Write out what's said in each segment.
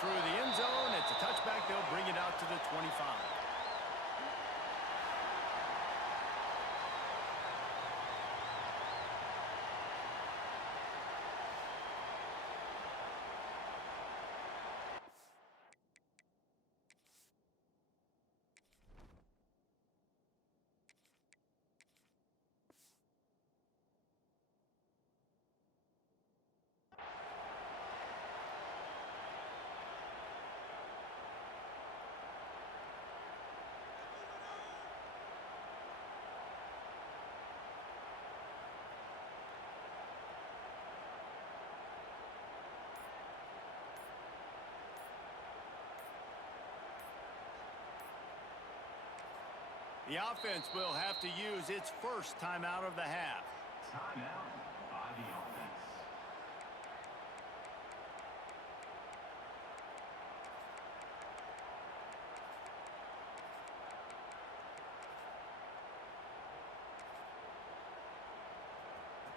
through the end zone. It's a touchback. They'll bring it out to the 25. The offense will have to use its first timeout of the half. Timeout by the offense.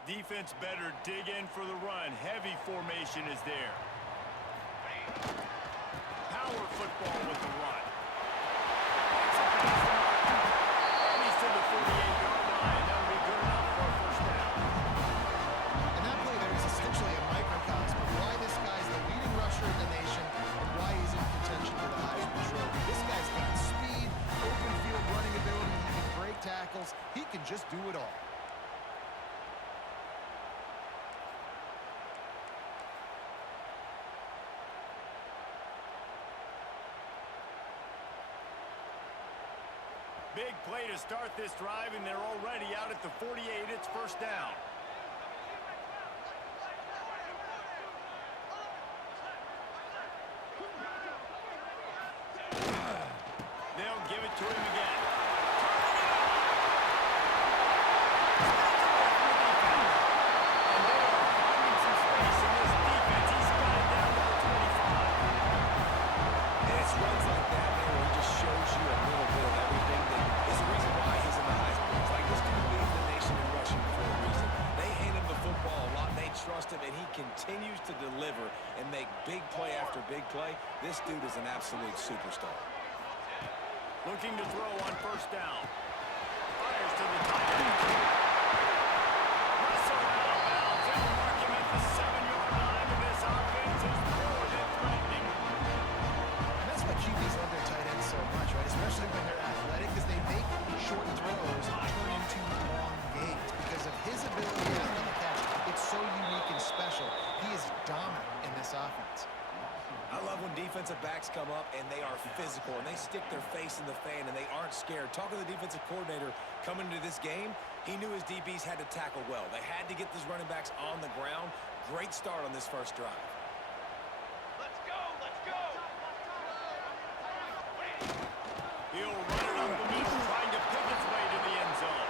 Defense better dig in for the run. Heavy formation is there. Power football with the run. To the 48-yard line. That'll be good enough for a first down. And that play there is essentially a microcosm of why this guy's the leading rusher in the nation and why he's in contention for the Heisman Trophy. This guy's got speed, open field running ability, he can break tackles, he can just do it all. Big play to start this drive, and they're already out at the 48. It's first down. They'll give it to him again. And they are finding some space in this defense. He's got it down to the 25. And it's runs like that, man, where he just shows you a little bit of everything that is the reason why he's in the Heisman. It's like this dude leads the nation in rushing for a reason. They hand him the football a lot. They trust him, and he continues to deliver and make big play after big play. This dude is an absolute superstar. Looking to throw on first down. Fires to the tight end. Russell out of bounds. They'll mark him at the 7-yard line, and this offense is more than threatening. And that's why QBs love their tight ends so much, right? Especially when they're athletic, because they make short throws turn into long gains. Because of his ability after the catch, it's so unique and special. He is dominant in this offense. I love when defensive backs come up and they are physical and they stick their face in the fan and they aren't scared. Talking to the defensive coordinator coming into this game, he knew his DBs had to tackle well. They had to get these running backs on the ground. Great start on this first drive. Let's go, let's go. He'll run it up the middle, trying to pick its way to the end zone.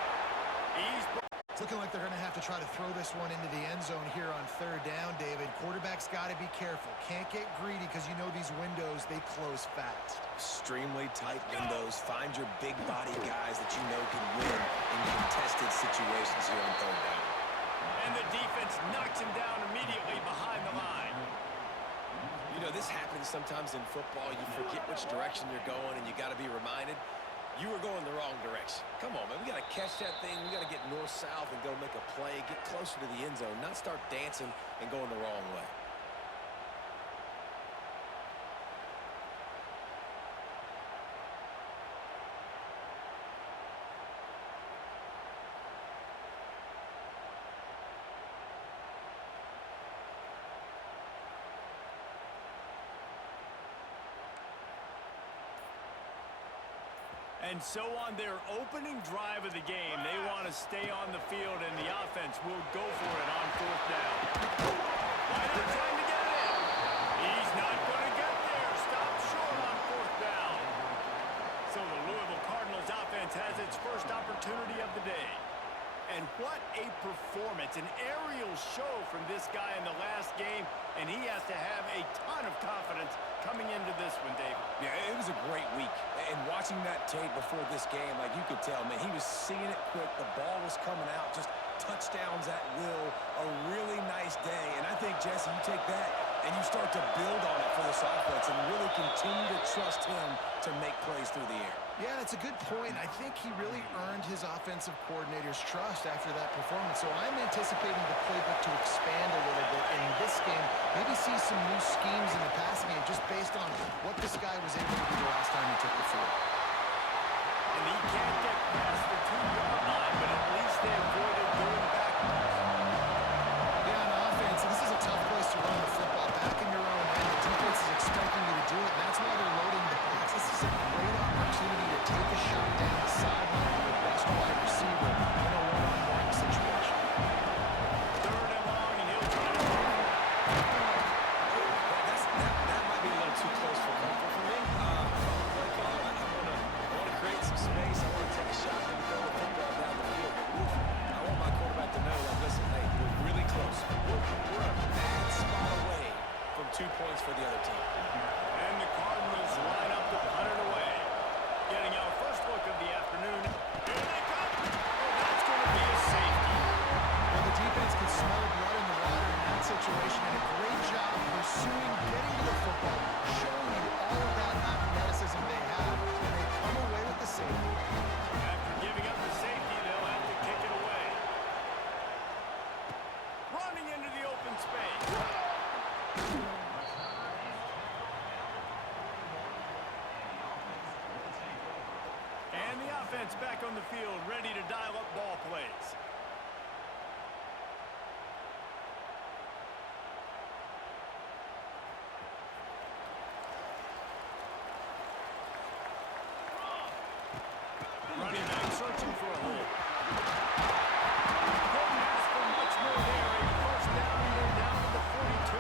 It's looking like they're going to have to try to throw this one into the end zone here on third down, David. Quarterback's got to be careful. Can't get greedy because you know these windows, they close fast. Extremely tight windows. Find your big body guys that you know can win in contested situations here on third down. And the defense knocks him down immediately behind the line. You know, this happens sometimes in football. You forget which direction you're going, and you got to be reminded, you were going the wrong direction. Come on, man. We got to catch that thing. We got to get north-south and go make a play, get closer to the end zone, not start dancing and going the wrong way. And so on their opening drive of the game, they want to stay on the field, and the offense will go for it on fourth down. Ryder trying to get it in. He's not going to get there. Stop short on fourth down. So the Louisville Cardinals offense has its first opportunity of the day. And what a performance, an aerial show from this guy in the last game, and he has to have a ton of confidence coming into this one, David. Yeah, it was a great week. And watching that tape before this game, like you could tell, man, he was seeing it quick. The ball was coming out, just touchdowns at will. A really nice day. And I think, Jesse, you take that, and you start to build on it for this offense and really continue to trust him to make plays through the air. Yeah, that's a good point. I think he really earned his offensive coordinator's trust after that performance. So I'm anticipating the playbook to expand a little bit in this game. Maybe see some new schemes in the passing game just based on what this guy was able to do the last time he took the field. And he can't get past the 2-yard line, but at least they avoided going backwards. Yeah, on offense, this is a tough place to run the football. Back in your own end, the defense is expecting you to do it, and that's why they're loading the box. This is a great opportunity to take a shot down the sideline to your best wide receiver in a one-on-one situation. Third and long, and he'll try to run it. That might be a little too close for comfort for me. If I'm a play caller, I want to create some space. I want to take a shot and throw the football down the field. I want my quarterback to know, like, listen, hey, we're really close. We're a bad spot away from 2 points for the other team. And the Cardinals line up to punt it away. Getting our first look of the afternoon. Here they come. Oh, that's going to be a safety. Well, the defense can smell blood in the water in that situation, and a great job pursuing, getting to the football, showing you all of that athleticism they have, and they come away with the safety. After giving up the safety, they'll have to kick it away. Running into the open space. And the offense back on the field, ready to dial up ball plays. Running back searching for a hole. Couldn't ask for much more there. A first down, they're down to the 42.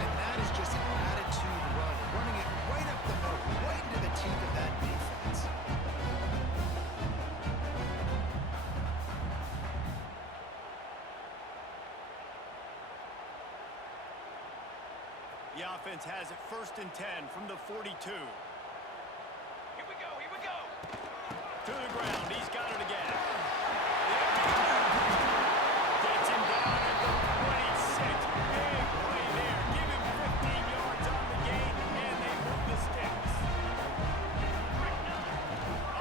And that is just an attitude run, running it right up the middle, right into the teeth of that defense. The offense has it 1st and 10 from the 42. Here we go, here we go. To the ground, he's got it again. Gets him down at the 26. Big play there. Give him 15 yards on the gain, and they move the sticks.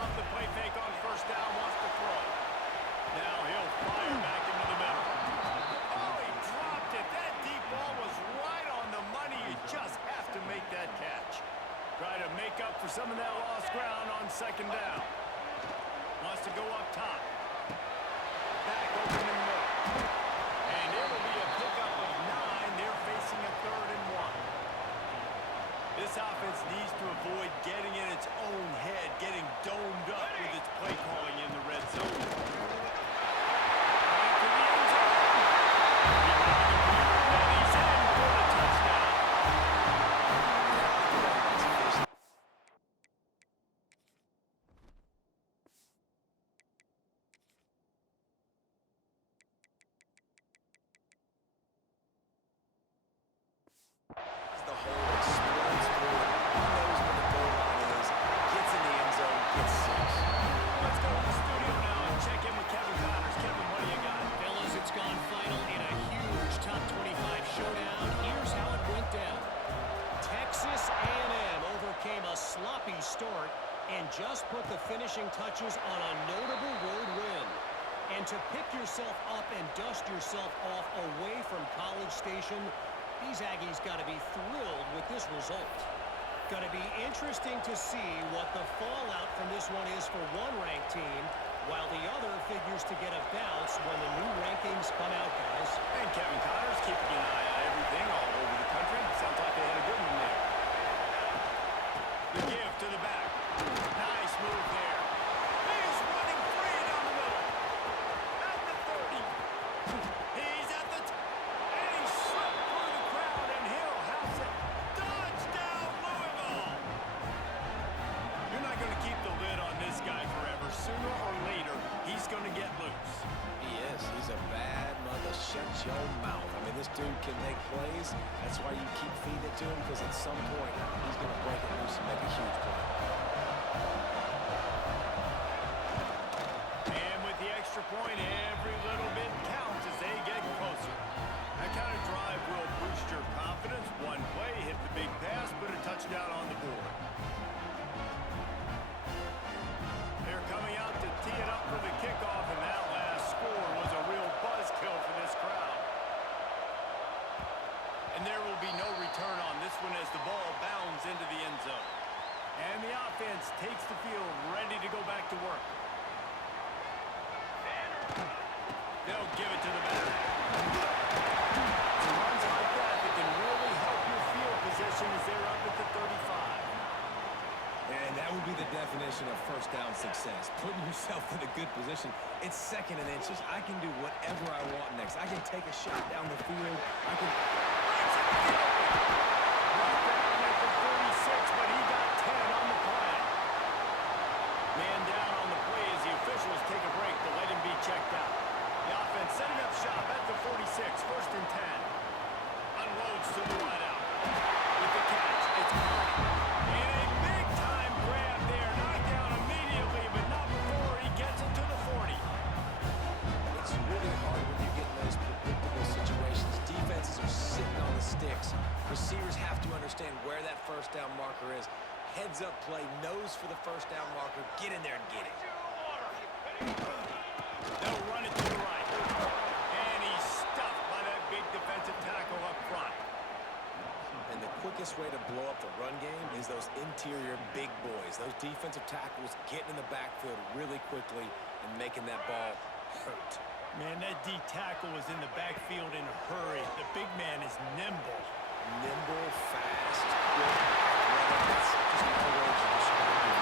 Off the play fake on 1st down, wants to throw. Now he'll fire back into the middle. Oh, he dropped it. That deep ball was right on the money. You just have to make that catch. Try to make up for some of that lost ground on 2nd down. Wants to go up top. Back open in the middle. And it'll be a pickup of 9. They're facing a 3rd and 1. This offense needs to avoid getting in its own head, getting domed up with its play calling in the red zone. Back to the end zone. And he's in for a touchdown. The hole explodes through it. He knows where the goal line is. Gets in the end zone. Gets 6. Let's go to the studio now and check in with Kevin Connors. Kevin, what do you got? Fellas, it's gone final in a huge top 25 showdown. Here's how it went down. Texas A&M overcame a sloppy start and just put the finishing touches on a notable road win. And to pick yourself up and dust yourself off away from College Station, these Aggies got to be thrilled with this result. Going to be interesting to see what the fallout from this one is for one ranked team, while the other figures to get a bounce when the new rankings come out, guys. And Kevin Connors keeping an eye on everything all over the country. Sounds like they had a good one there. The give to the back. Nice move there. He's running free down the middle. At the 30. He's at the and he slipped through the crowd, and he'll house it. Touchdown, Louisville. You're not going to keep the lid on this guy forever. Sooner or later, he's going to get loose. He is. He's a bad mother. Shut your mouth. I mean, this dude can make plays. That's why you keep feeding it to him, because at some point, he's going to break it loose and make a huge play. And with the extra point, every little bit counts as they get closer. That kind of drive drive will boost your confidence. One play, hit the big pass, put a touchdown on the board. They're coming out to tee it up for the kickoff, and that last score was a real buzzkill for this crowd. And there will be no return on this one as the ball bounds into the end zone. And the offense takes the field, ready to go back to work. They'll give it to the back. It's runs like that that can really help your field position as they're up at the 35. And that would be the definition of first down success. Putting yourself in a good position. It's 2nd and inches. I can do whatever I want next. I can take a shot down the field. I can... Brought down at the 46, but he got 10 on the play. Man down on the play as the officials take a break to let him be checked out. The offense setting up shop at the 46, 1st and 10. Unloads to the wideout. With the catch, it's Purdy. And a big-time grab there. Knocked down immediately, but not before he gets it to the 40. It's really hard when you get in those predictable situations. Defenses are sitting on the sticks. Receivers have to understand where that first down marker is. Heads up play, nose for the first down marker. Get in there and get it. They'll run it to the right. And he's stuffed by that big defensive tackle up front. And the quickest way to blow up the run game is those interior big boys. Those defensive tackles getting in the backfield really quickly and making that ball hurt. Man, that D tackle was in the backfield in a hurry. The big man is nimble. Nimble, fast, quick, athletic. That's just no way to describe him.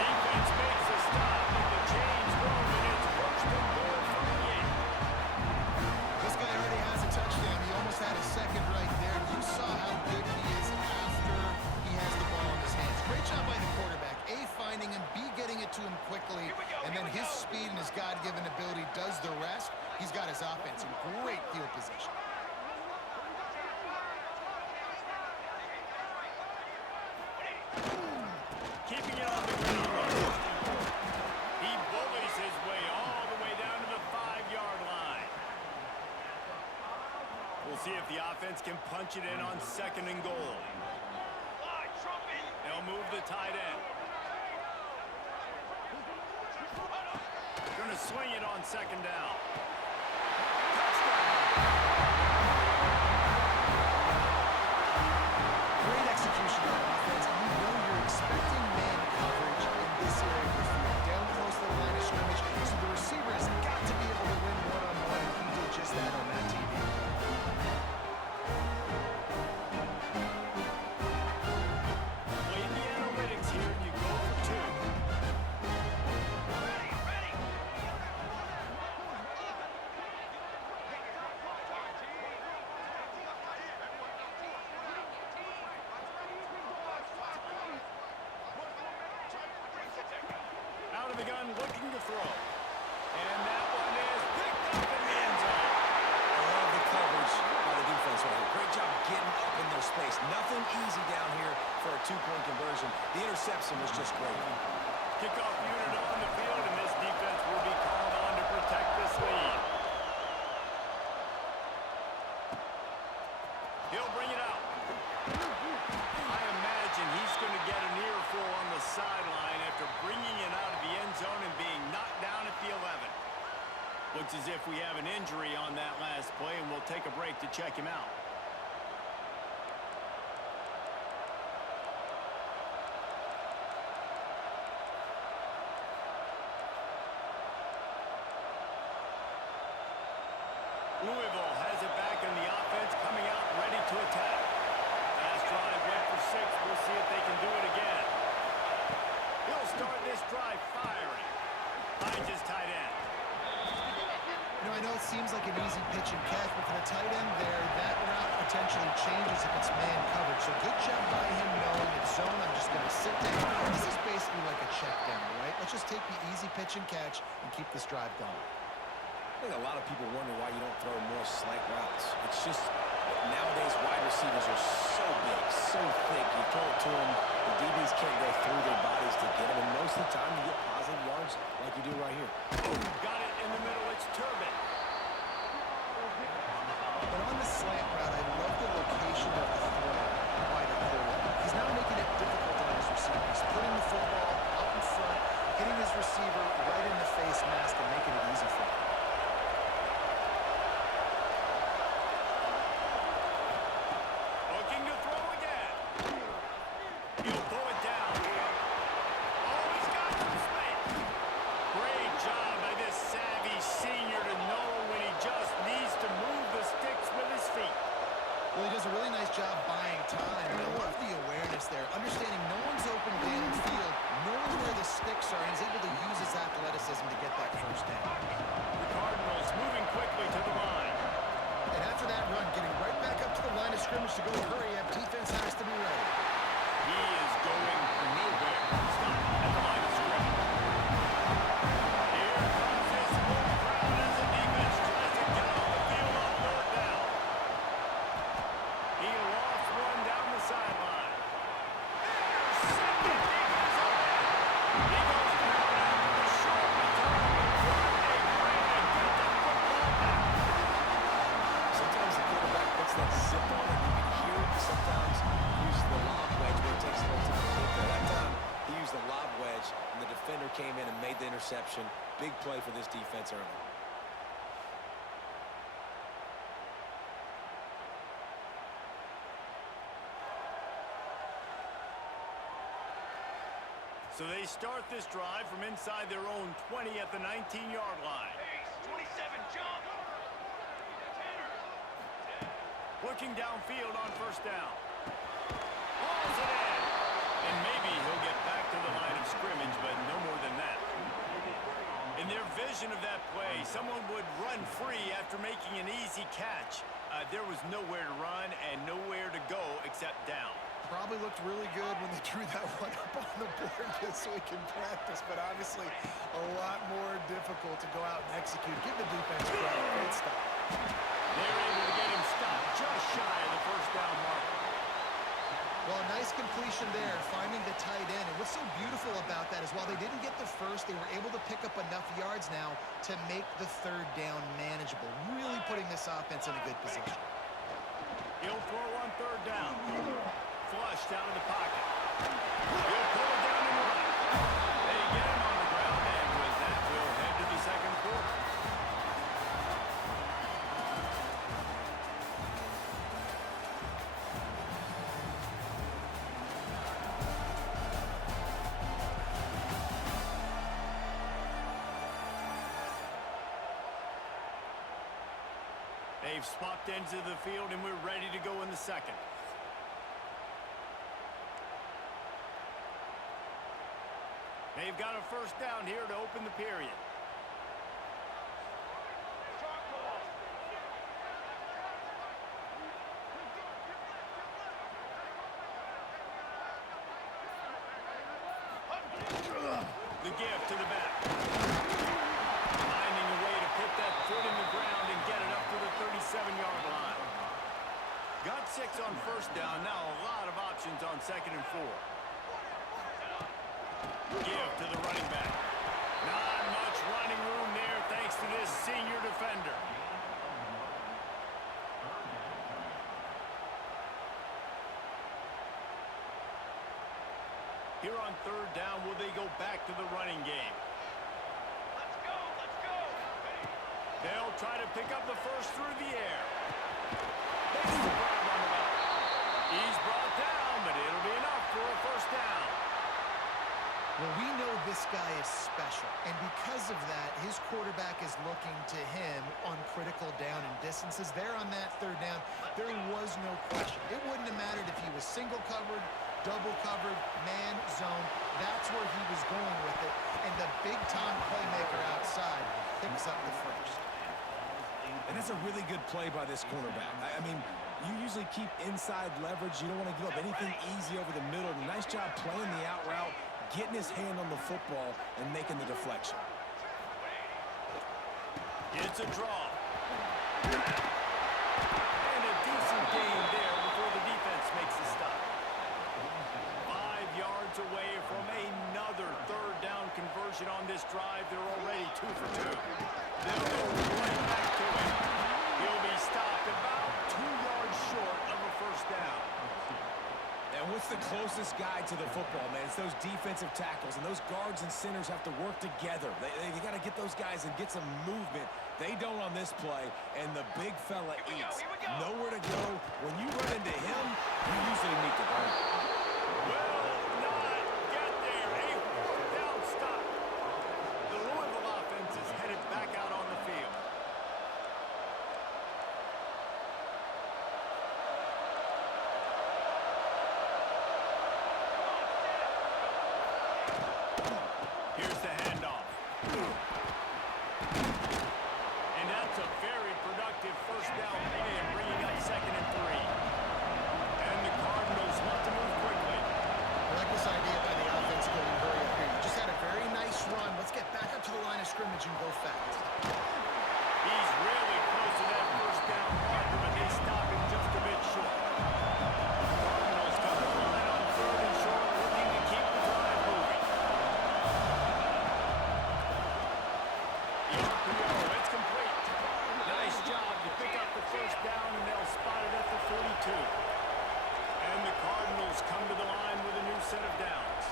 Defense makes a stop, and the chains roll, and it's 1st and goal from the 8. This guy already has a touchdown. He almost had a second right there. You saw how good he is after he has the ball in his hands. Great job by the quarterback. A, finding him, B, getting it to him quickly, and then his speed and his God-given ability does the rest. He's got his offense in great field position. Keeping it on the ground. He bullies his way all the way down to the 5-yard line. We'll see if the offense can punch it in on 2nd and goal. They'll move the tight end. Going to swing it on 2nd down. Great execution on offense. You know you're expecting man coverage in this area of the field, down close to the line of scrimmage, so the receiver has got to be able to win one-on-one, and he did just that on that TV. Play the analytics here, and you go for 2. Out of the gun, looking to throw. And that one is picked up in the end zone. I love the coverage by the defense right here. Great job getting up in their space. Nothing easy down here for a 2-point conversion. The interception was just great. Kickoff unit on the field, and this defense will be called on to protect this lead. He'll bring it out. I imagine he's going to get an earful on the sideline after bringing it out of the end zone and being knocked down at the 11. Looks as if we have an injury on that last play, and we'll take a break to check him out. Louisville has it back in the offense, coming out ready to attack. Last drive went for 6. We'll see if they can do it again. He'll start this drive firing. Finds his tight end. You know, I know it seems like an easy pitch and catch, but for the tight end there, that route potentially changes if it's man coverage. So good job by him knowing it's zone. I'm just going to sit down. This is basically like a check down, right? Let's just take the easy pitch and catch and keep this drive going. I think a lot of people wonder why you don't throw more slant routes. It's just nowadays wide receivers are so big, so thick. You throw it to them, the DBs can't go through their bodies to get them, and most of the time you get positive yards like you do right here. Got it in the middle. It's Turbin. But interception. Big play for this defense early. So they start this drive from inside their own 20 at the 19-yard line. Pace, 27, jump. Looking downfield on first down. Hauls it in. And maybe he'll get back to the line of scrimmage, but no more than that. In their vision of that play, someone would run free after making an easy catch. There was nowhere to run and nowhere to go except down. Probably looked really good when they drew that one up on the board this week in practice, but obviously a lot more difficult to go out and execute. Give the defense credit. Great stop. They're able to get him stopped just shy of the first down mark. Well, a nice completion there, finding the tight end. And what's so beautiful about that is while they didn't get the first, they were able to pick up enough yards now to make the third down manageable, really putting this offense in a good position. He'll throw on third down. Flushed out of the pocket. He'll pull it down and run. They get him on the ground, and with that, we'll head to the second quarter. They've swapped ends of the field, and we're ready to go in the second. They've got a first down here to open the period. The give to the back. Finding a way to put that foot in the ground and get it up to the 37-yard line. Got 6 on first down. Now a lot of options on second and 4. Give to the running back. Not much running room there thanks to this senior defender. Here on third down, will they go back to the running game? Let's go, let's go. They'll try to pick up the first through the air. Makes the grab on the back. He's brought down, but it'll be enough for a first down. Well, we know this guy is special, and because of that, his quarterback is looking to him on critical down and distances. There on that third down, there was no question. It wouldn't have mattered if he was single covered, double covered, man, zone. That's where he was going with it, and the big-time playmaker outside picks up the first. And that's a really good play by this cornerback. I mean, you usually keep inside leverage. You don't want to give up anything easy over the middle. Nice job playing the out route, getting his hand on the football, and making the deflection. It's a draw. And a decent gain there before the defense makes the stop. 5 yards away from another third down conversion on this drive. They're already 2 for 2. They'll go right back to it. He'll be stopped about 2 yards short of a first down. And what's the closest guy to the football, man? It's those defensive tackles, and those guards and centers have to work together. They got to get those guys and get some movement. They don't on this play, and the big fella eats. Nowhere to go. When you run into him, you usually meet the ground. Will not get there. A fourth down stop. The Louisville offense is headed back out on the field. Here's the handoff. And that's a very productive first down play and bringing up second and 3. And the Cardinals want to move quickly. I like this idea by the offense going hurry up here. You just had a very nice run. Let's get back up to the line of scrimmage and go fast. He's really close to that first down marker, but they stop him just a bit short. Cardinals come to the line on third and short, looking to keep the drive moving. It's complete. Nice job to pick up the first down, and they'll spot it at the 42. And the Cardinals come to the line with a new set of downs.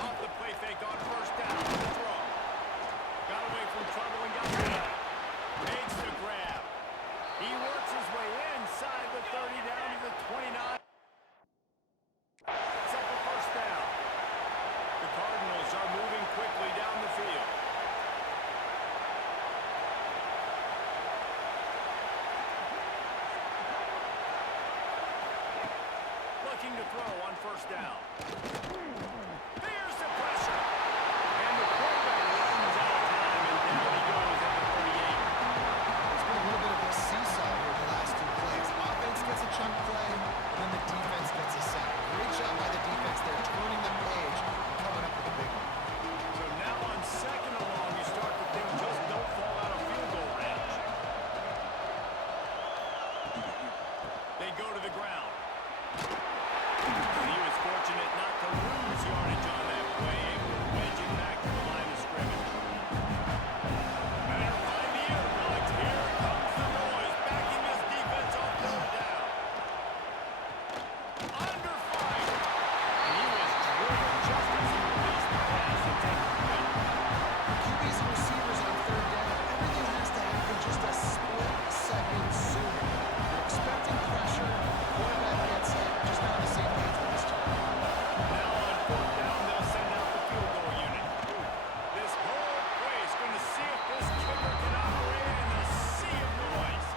Off the play fake on first down. The throw. Got away from trouble and got rid of it. Makes the grab. He works his way inside the 30 down to the 29. Second first down. The Cardinals are moving quickly down the field. Looking to throw on first down. There's the pressure. And the quarterback runs out of time, and down he goes at the 38. It's been a little bit of a seesaw here the last two plays. Offense gets a chunk play, and then the defense gets a sack. Great job by the defense. They're turning the page and coming up with a big one. So now on second and long, you start to think just don't fall out of field goal range. They go to the ground. And he was fortunate not to lose yardage on that play, able to wedge it back to the line of scrimmage. Better find the air bullets. Here comes the noise, backing his defense on third down. Under fire. And he was driven just as he released the pass to take the win. QBs and receivers on third down, everything has to happen just a split second sooner. You're expecting pressure, the quarterback gets hit, just not on the same page with this time. Now on fourth down, they'll send out the field goal unit. This whole place going to see if this kicker can operate in the sea of noise.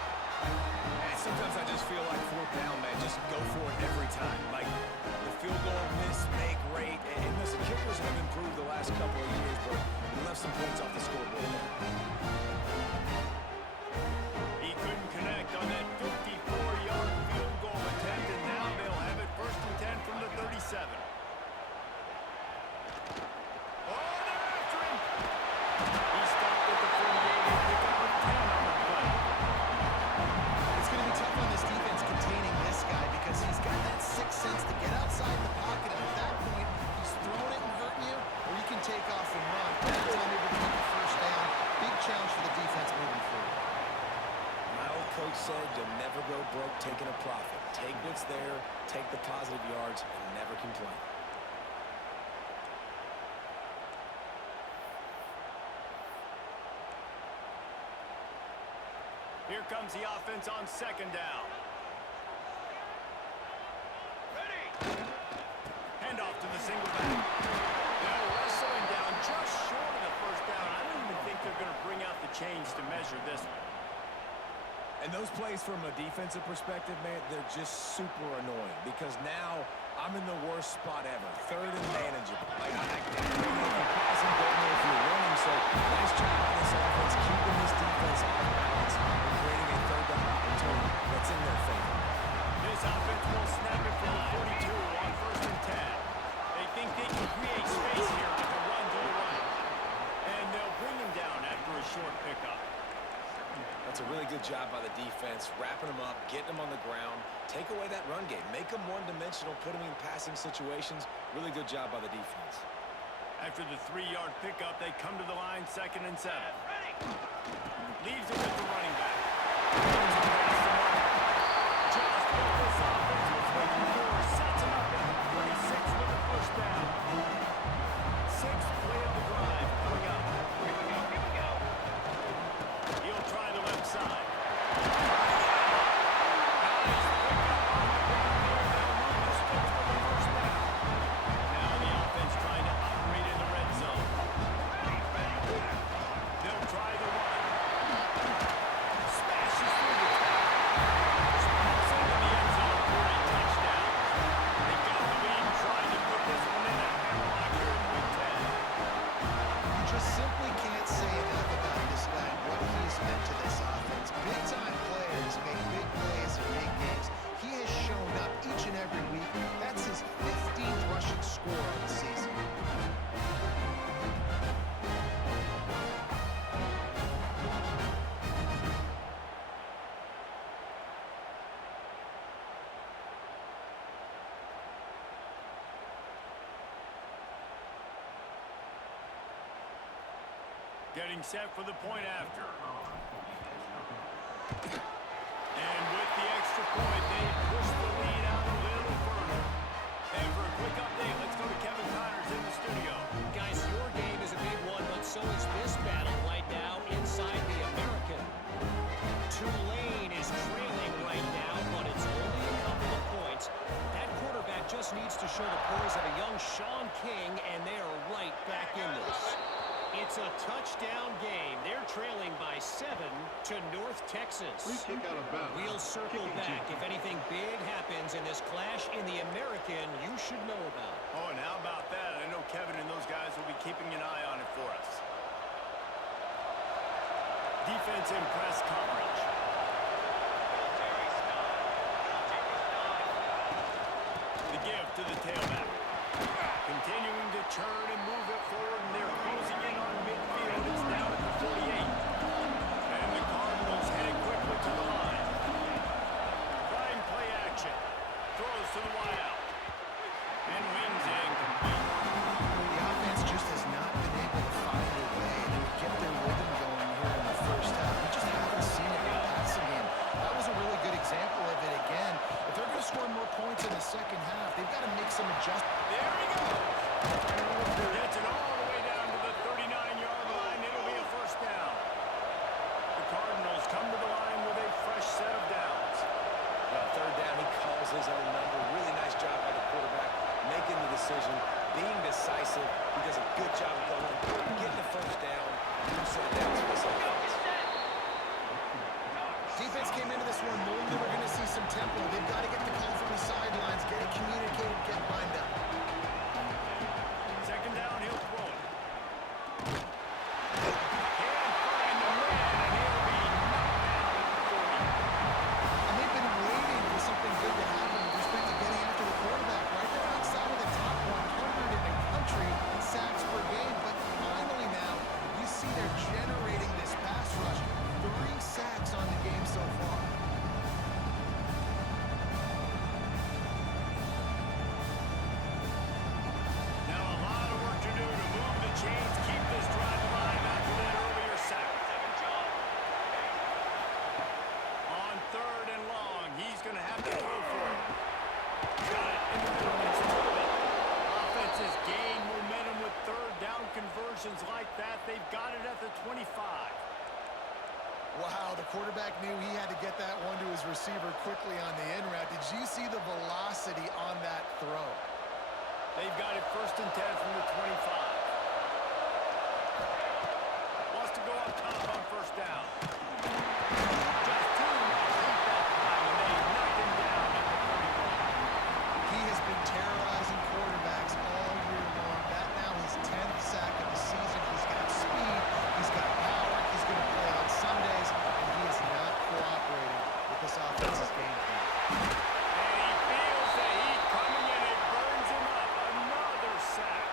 And sometimes I just feel like fourth down, man, just go for it every time. Like the field goal miss, make, rate. And listen, kickers have improved the last couple of years, but we left some points off the scoreboard there. He couldn't connect on that 54-yard field goal attempt, and now they'll have it first and 10 from the 37. Oh, they're after him. He stopped at the 48 and picked up a 10 on the play. It's going to be tough on this defense containing this guy because he's got that sixth sense to get outside the pocket, and at that point, he's throwing it and hurting you, or you can take off and run. Every time able to get the first down, big challenge for the defense moving forward. My old coach said you'll never go broke taking a profit. Take what's there, take the positive yards, and never complain. Here comes the offense on second down. Ready. Hand off to the single back. Now wrestling down just short of the first down. I don't even think they're going to bring out the chains to measure this one. And those plays from a defensive perspective, man, they're just super annoying because now I'm in the worst spot ever. Third and manageable. Like, I can't pass and don't know if you're running, so nice job by this offense keeping this defense off balance and creating a third down opportunity that's in their favor. This offense will snap it from the 42 on first and 10. They think they can create space here with a run to the right. And they'll bring him down after a short pickup. That's a really good job by the defense, wrapping them up, getting them on the ground, take away that run game, make them one-dimensional, put them in passing situations. Really good job by the defense. After the 3-yard pickup, they come to the line, second and 7. Ready. Leaves it with the running back. Just what this offense was looking for. Sets him up at the 46 with a first down. Sixth play of the drive coming up. Here we go. Here we go. He'll try the left side. Nice pickup on the ground there. They'll move the sticks for the first down. Now the offense trying to operate in the red zone. They'll try the run. Smashes through the tackle. Spins into the end zone for a touchdown. They got the lead, trying to put this one in a hammerlock here in week 10. You just simply can't say enough about this guy and what he's meant to this offense. Big-time players make big plays in big games. He has shown up each and every week. That's his 15th rushing score on the season. Getting set for the point after. And with the extra point, they push the lead out a little further. And for a quick update, let's go to Kevin Connors in the studio. just needs to show the poise of a young Sean King, and they are right back in this. It's a touchdown game. They're trailing by 7 to North Texas. Free kick out of bounds. We'll circle back if anything big happens in this clash in the American you should know about. Oh, and how about that? I know Kevin and those guys will be keeping an eye on it for us. Defense in press coverage. The give to the tailback. Continuing to turn and move it forward, and they're closing in on midfield. It's down at the 48. And the Cardinals headed quickly to the line. Trying play action. Throws to the wideout. And wings in complete. The offense just has not been able to find a way to get their rhythm going here in the first half. We just haven't seen it in the passing game. That was a really good example of it again. If they're going to score more points in the second half, they've got to make some adjustments. There he goes. Gets it all the way down to the 39-yard line. It'll be a first down. The Cardinals come to the line with a fresh set of downs. Well, third down, he calls his own number. Really nice job by the quarterback making the decision, being decisive. He does a good job of going, getting the first down, set it down for this offense. Defense came into this one knowing they were going to see some tempo. They've got to get the call from the sidelines, get it communicated, get lined up. Second down, he'll throw it. Can't find the man, and he'll be knocked down at the 40. And they've been waiting for something good to happen with respect to getting after the quarterback, right? They're outside of the top 100 in the country in sacks per game, but finally now, you see they're generating this pass rush. 3 sacks on the game so far. Now a lot of work to do to move the chains, keep this drive alive after that earlier sack. On third and long, he's going to have to throw for it. Got it in the middle. It's Tillman. Offenses gain momentum with third down conversions like that. They've got it at the 25. Wow, the quarterback knew he had to get that one to his receiver quickly on the in route. Did you see the velocity on that throw? They've got it first and 10 from the 25. Wants to go up top on first down. Just 2 complete that time, and they knocked him down at the 31. He has been terrorizing quarterbacks all year long. That now his 10th sack of the season. He's got speed. He's got power. He's going to play on Sundays, and he is not cooperating with this offense's game plan. And he feels the heat coming, and it burns him up. Another sack.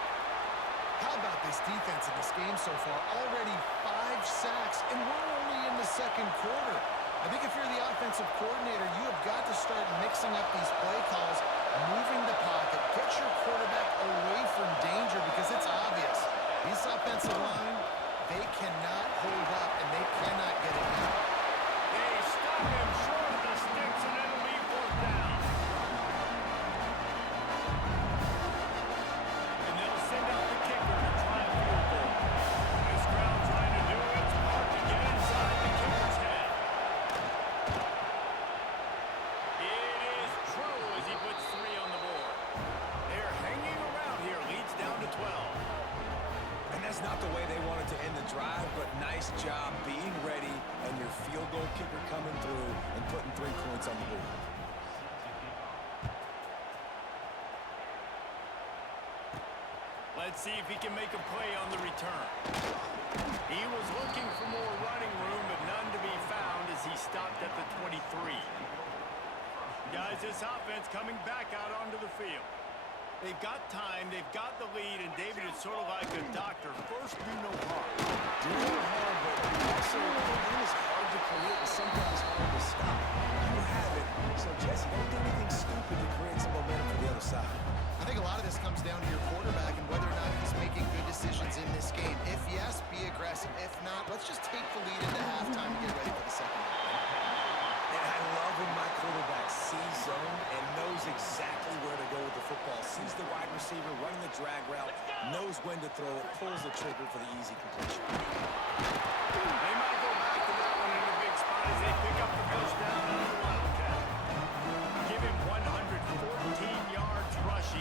How about this defense in this game so far? Already 5 sacks, and we're only in the second quarter. I think if you're the offensive coordinator, you have got to start mixing up these play calls, moving the pocket, get your quarterback away from danger because it's obvious. This offensive line, they cannot hold up, and they cannot get it done. They stop him short of the sticks, and it'll be fourth down. And they'll send out the kicker to try a field goal. This crowd trying to do its part to get inside the kicker's head. It is true as he puts 3 on the board. They're hanging around here. Leads down to 12. And that's not the way they wanted to end the drive, but nice job being ready and your field goal kicker coming through and putting 3 points on the board. Let's see if he can make a play on the return. He was looking for more running room, but none to be found as he stopped at the 23. Guys, this offense coming back out onto the field. They've got time, they've got the lead, and David is sort of like a doctor. First, do no harm. Do no harm, but also the game is hard to create and sometimes hard to stop. You have it, so Jesse, don't do anything stupid to create some momentum for the other side. I think a lot of this comes down to your quarterback and whether or not he's making good decisions in this game. If yes, be aggressive. If not, let's just take the lead into halftime and get ready for the second half. And I love when my quarterback sees zone and knows exactly where to go with the football. Sees the wide receiver running the drag route, knows when to throw it, pulls the trigger for the easy completion. They might go back to that one in a big spot as they pick up the first down on the Wildcat. Give him 114 yards rushing.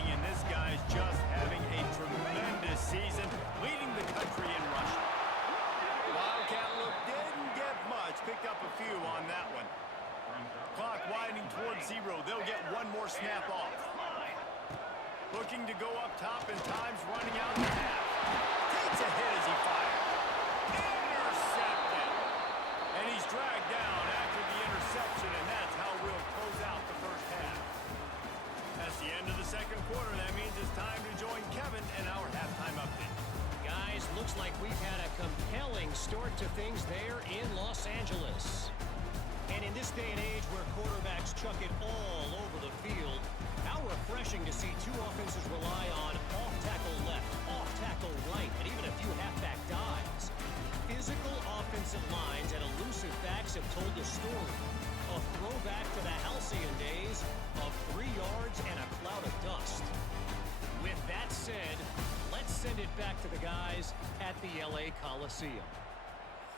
start to things there in Los Angeles. And in this day and age where quarterbacks chuck it all over the field, how refreshing to see two offenses rely on off-tackle left, off-tackle right, and even a few halfback dives. Physical offensive lines and elusive backs have told the story. A throwback to the halcyon days of 3 yards and a cloud of dust. With that said, let's send it back to the guys at the LA Coliseum.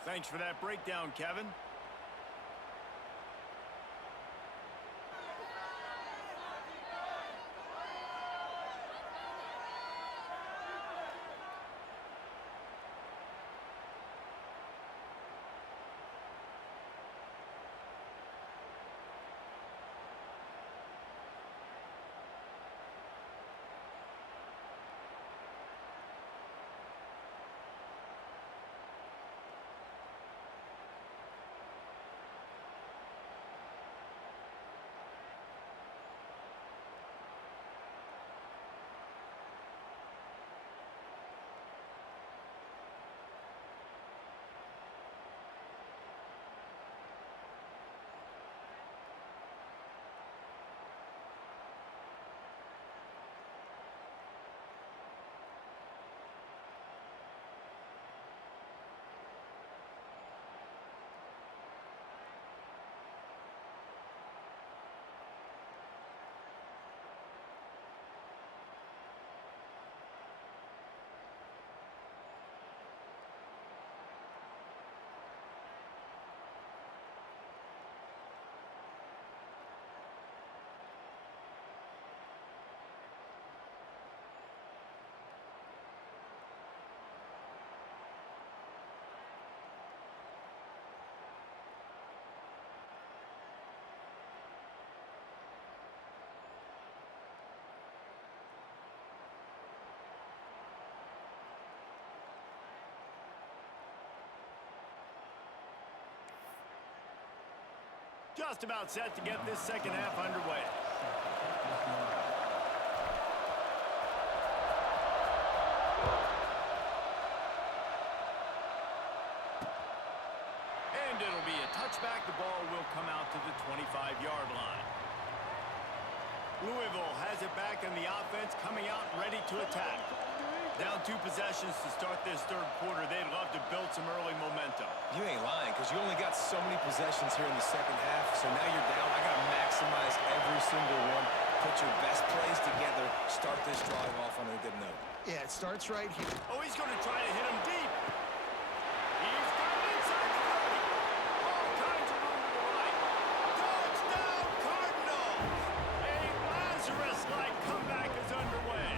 Thanks for that breakdown, Kevin. Just about set to get this second half underway. And it'll be a touchback. The ball will come out to the 25-yard line. Louisville has it back, and the offense coming out ready to attack. Down 2 possessions to start this third quarter. They'd love to build some early momentum. You ain't lying, because you only got so many possessions here in the second half, so now you're down. I got to maximize every single one. Put your best plays together. Start this drive off on a good note. Yeah, it starts right here. Oh, he's going to try to hit him deep. He's got it inside the 30. All kinds of room to the right. Touchdown, Cardinals! A Lazarus-like comeback is underway.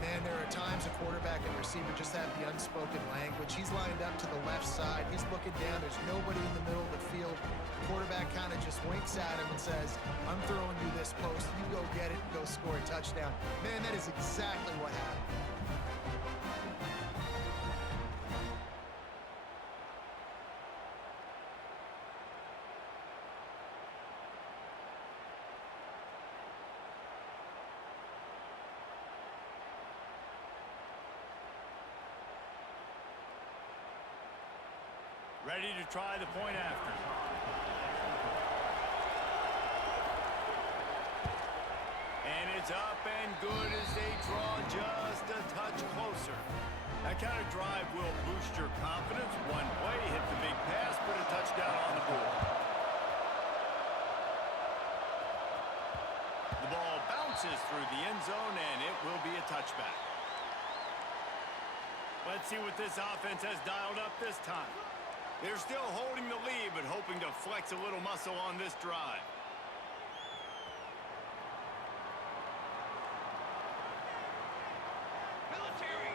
Man, there are times a quarterback and receiver just have the unspoken language. He's lined up to the left side. He's looking down. There's nobody in the middle of the field. The quarterback kind of just winks at him and says, I'm throwing you this post. You go get it and go score a touchdown. Man, that is exactly what happened. Ready to try the point after. And it's up and good as they draw just a touch closer. That kind of drive will boost your confidence. One play, hit the big pass, put a touchdown on the board. The ball bounces through the end zone, and it will be a touchback. Let's see what this offense has dialed up this time. They're still holding the lead, but hoping to flex a little muscle on this drive. Military.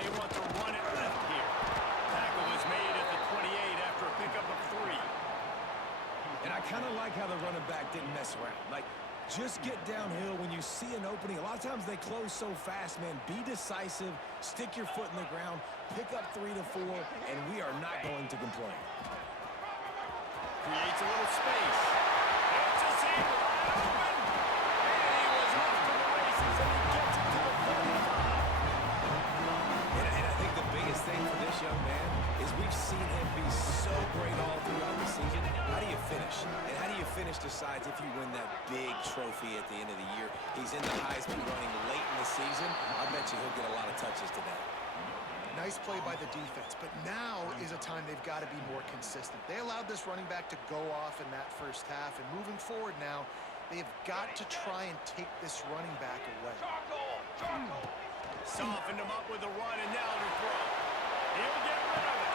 They want to run it left here. Tackle is made at the 28 after a pickup of 3. And I kind of like how the running back didn't mess around. Like, just get downhill when you see an opening. A lot of times they close so fast, man. Be decisive, stick your foot in the ground, pick up 3 to 4, and we are not going to complain. Creates a little space. It's a seam wide open. And he was off to the races, and he gets it to the 45. And I think the biggest thing young man is we've seen him be so great all throughout the season. How do you finish? And how do you finish decides if you win that big trophy at the end of the year. He's in the Heisman running late in the season. I bet you he'll get a lot of touches today. Nice play by the defense, but now is a time they've got to be more consistent. They allowed this running back to go off in that first half, and moving forward now, they've got to try and take this running back away. Softened him up with a run, and now to throw. He'll get rid of it.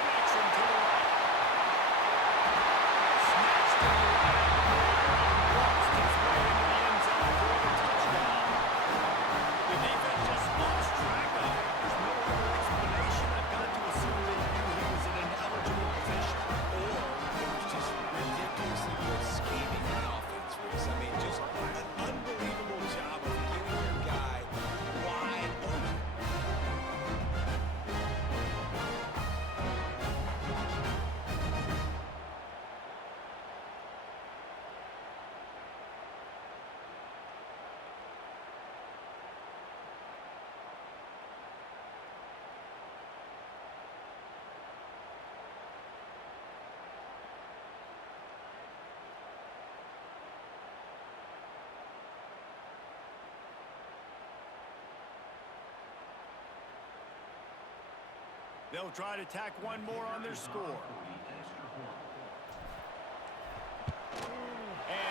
Connection to the right. Snatched to the right. Lost his way into the end zone for the touchdown. The defense just lost track of it. There's no other explanation. I've got to assume they knew he was in an eligible position. Or it was just ridiculously good scheming on offense, Reese. I mean, just an unbelievable job of getting your guy wide open. They'll try to tack one more on their score. And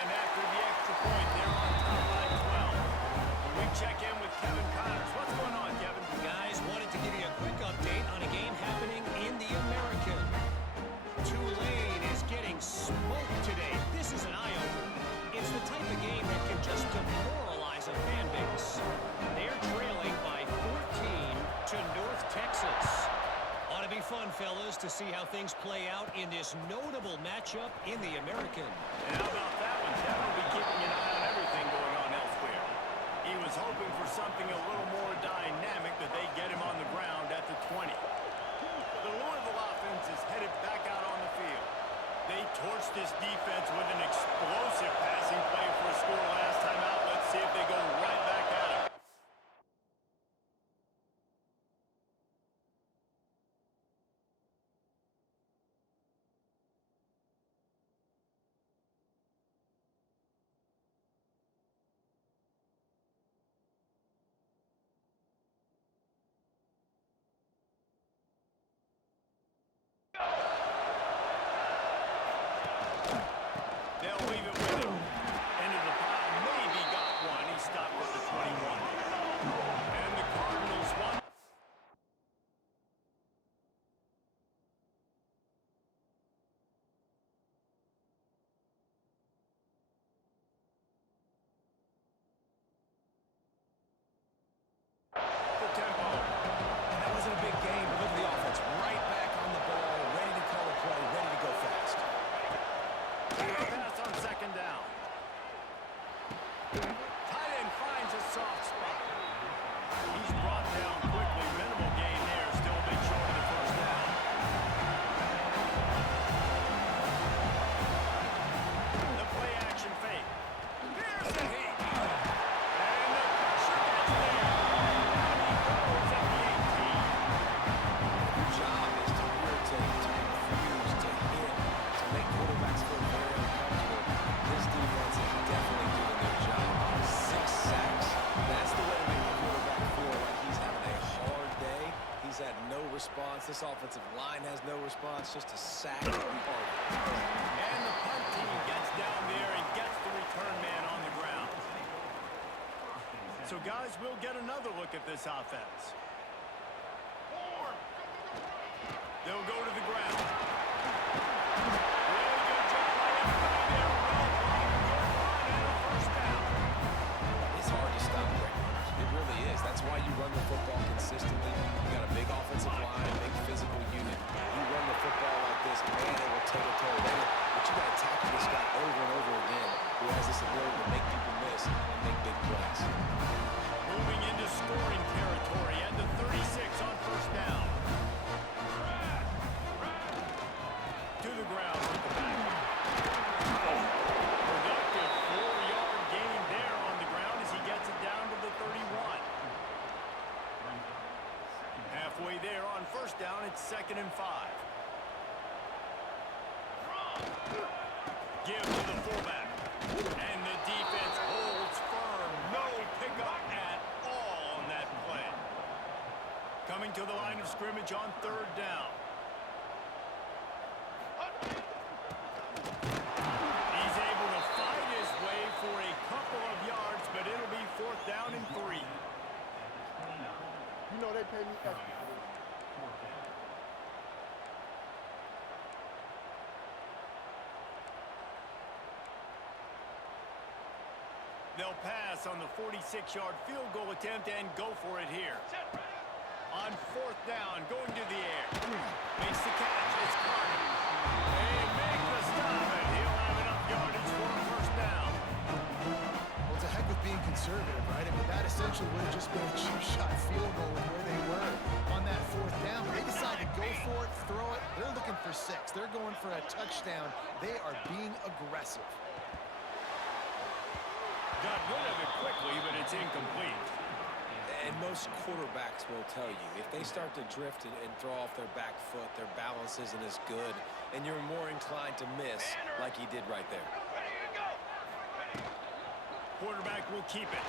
after the extra point, they're on top by 12. We check in with Kevin Connors. What's going on, Kevin? Guys, wanted to give you a quick update on a game happening in the American. Tulane is getting smoked today. This is an eye-opener. It's the type of game that can just demoralize a fan base. They're trailing by 14 to North Texas. Ought to be fun, fellas, to see how things play out in this notable matchup in the American. And how about that one? Kevin will be keeping an eye on everything going on elsewhere. He was hoping for something a little more dynamic, that they get him on the ground at the 20. The Louisville offense is headed back out on the field. They torched this defense with an explosive passing play for a score last time out. Let's see if they go right back at it. They'll leave it with him. Into the pile. Maybe got one. He stopped at the 21. And the Cardinals won. The tempo. That wasn't a big game, but look at the offense. Right back on the ball, ready to call a play, ready to go fast. Pass on second down. Tight end finds a soft spot. He's brought down quickly. Minimal gain there. Still a bit short of the first down. The play action fake. Here's the heat. And the pressure gets there. And he goes at the 18. Your job is to irritate, to confuse, to hit, to make quarterbacks feel very uncomfortable. This defense is definitely doing their job. 6 sacks. That's the way to make the quarterback feel like he's having a hard day. He's had no response. This offensive line has no response. Just a sack every part. And the punt team gets down there and gets the return man on the ground. So, guys, we'll get another look at this offense. They'll go to the ground. Really good job by everybody there. Well blocked. Good run and a first down. It's hard to stop great runners. It really is. That's why you run the football consistently. You got a big offensive line, big physical unit. You run the football like this, man, it will take a toll. But you got to tackle this guy over and over again, who has this ability to make people miss and make big plays. Moving into scoring territory at the on first down, it's 2nd and 5. Give to the fullback. And the defense holds firm. No pickup at all on that play. Coming to the line of scrimmage on 3rd down. He's able to fight his way for a couple of yards, but it'll be 4th down and 3. You know they pay me extra. They'll pass on the 46-yard field goal attempt and go for it here. On 4th down, going to the air. Makes the catch. It's Carter. They make the stop, and he'll have enough yardage for a first down. Well, it's a heck of being conservative, right? I mean, that essentially would have just been a cheap shot field goal with where they were on that 4th down. They decided to go for it, throw it. They're looking for 6. They're going for a touchdown. They are being aggressive. Got rid of it quickly, but it's incomplete. And most quarterbacks will tell you, if they start to drift and throw off their back foot, their balance isn't as good, and you're more inclined to miss like he did right there. Ready to go. Ready. Quarterback will keep it.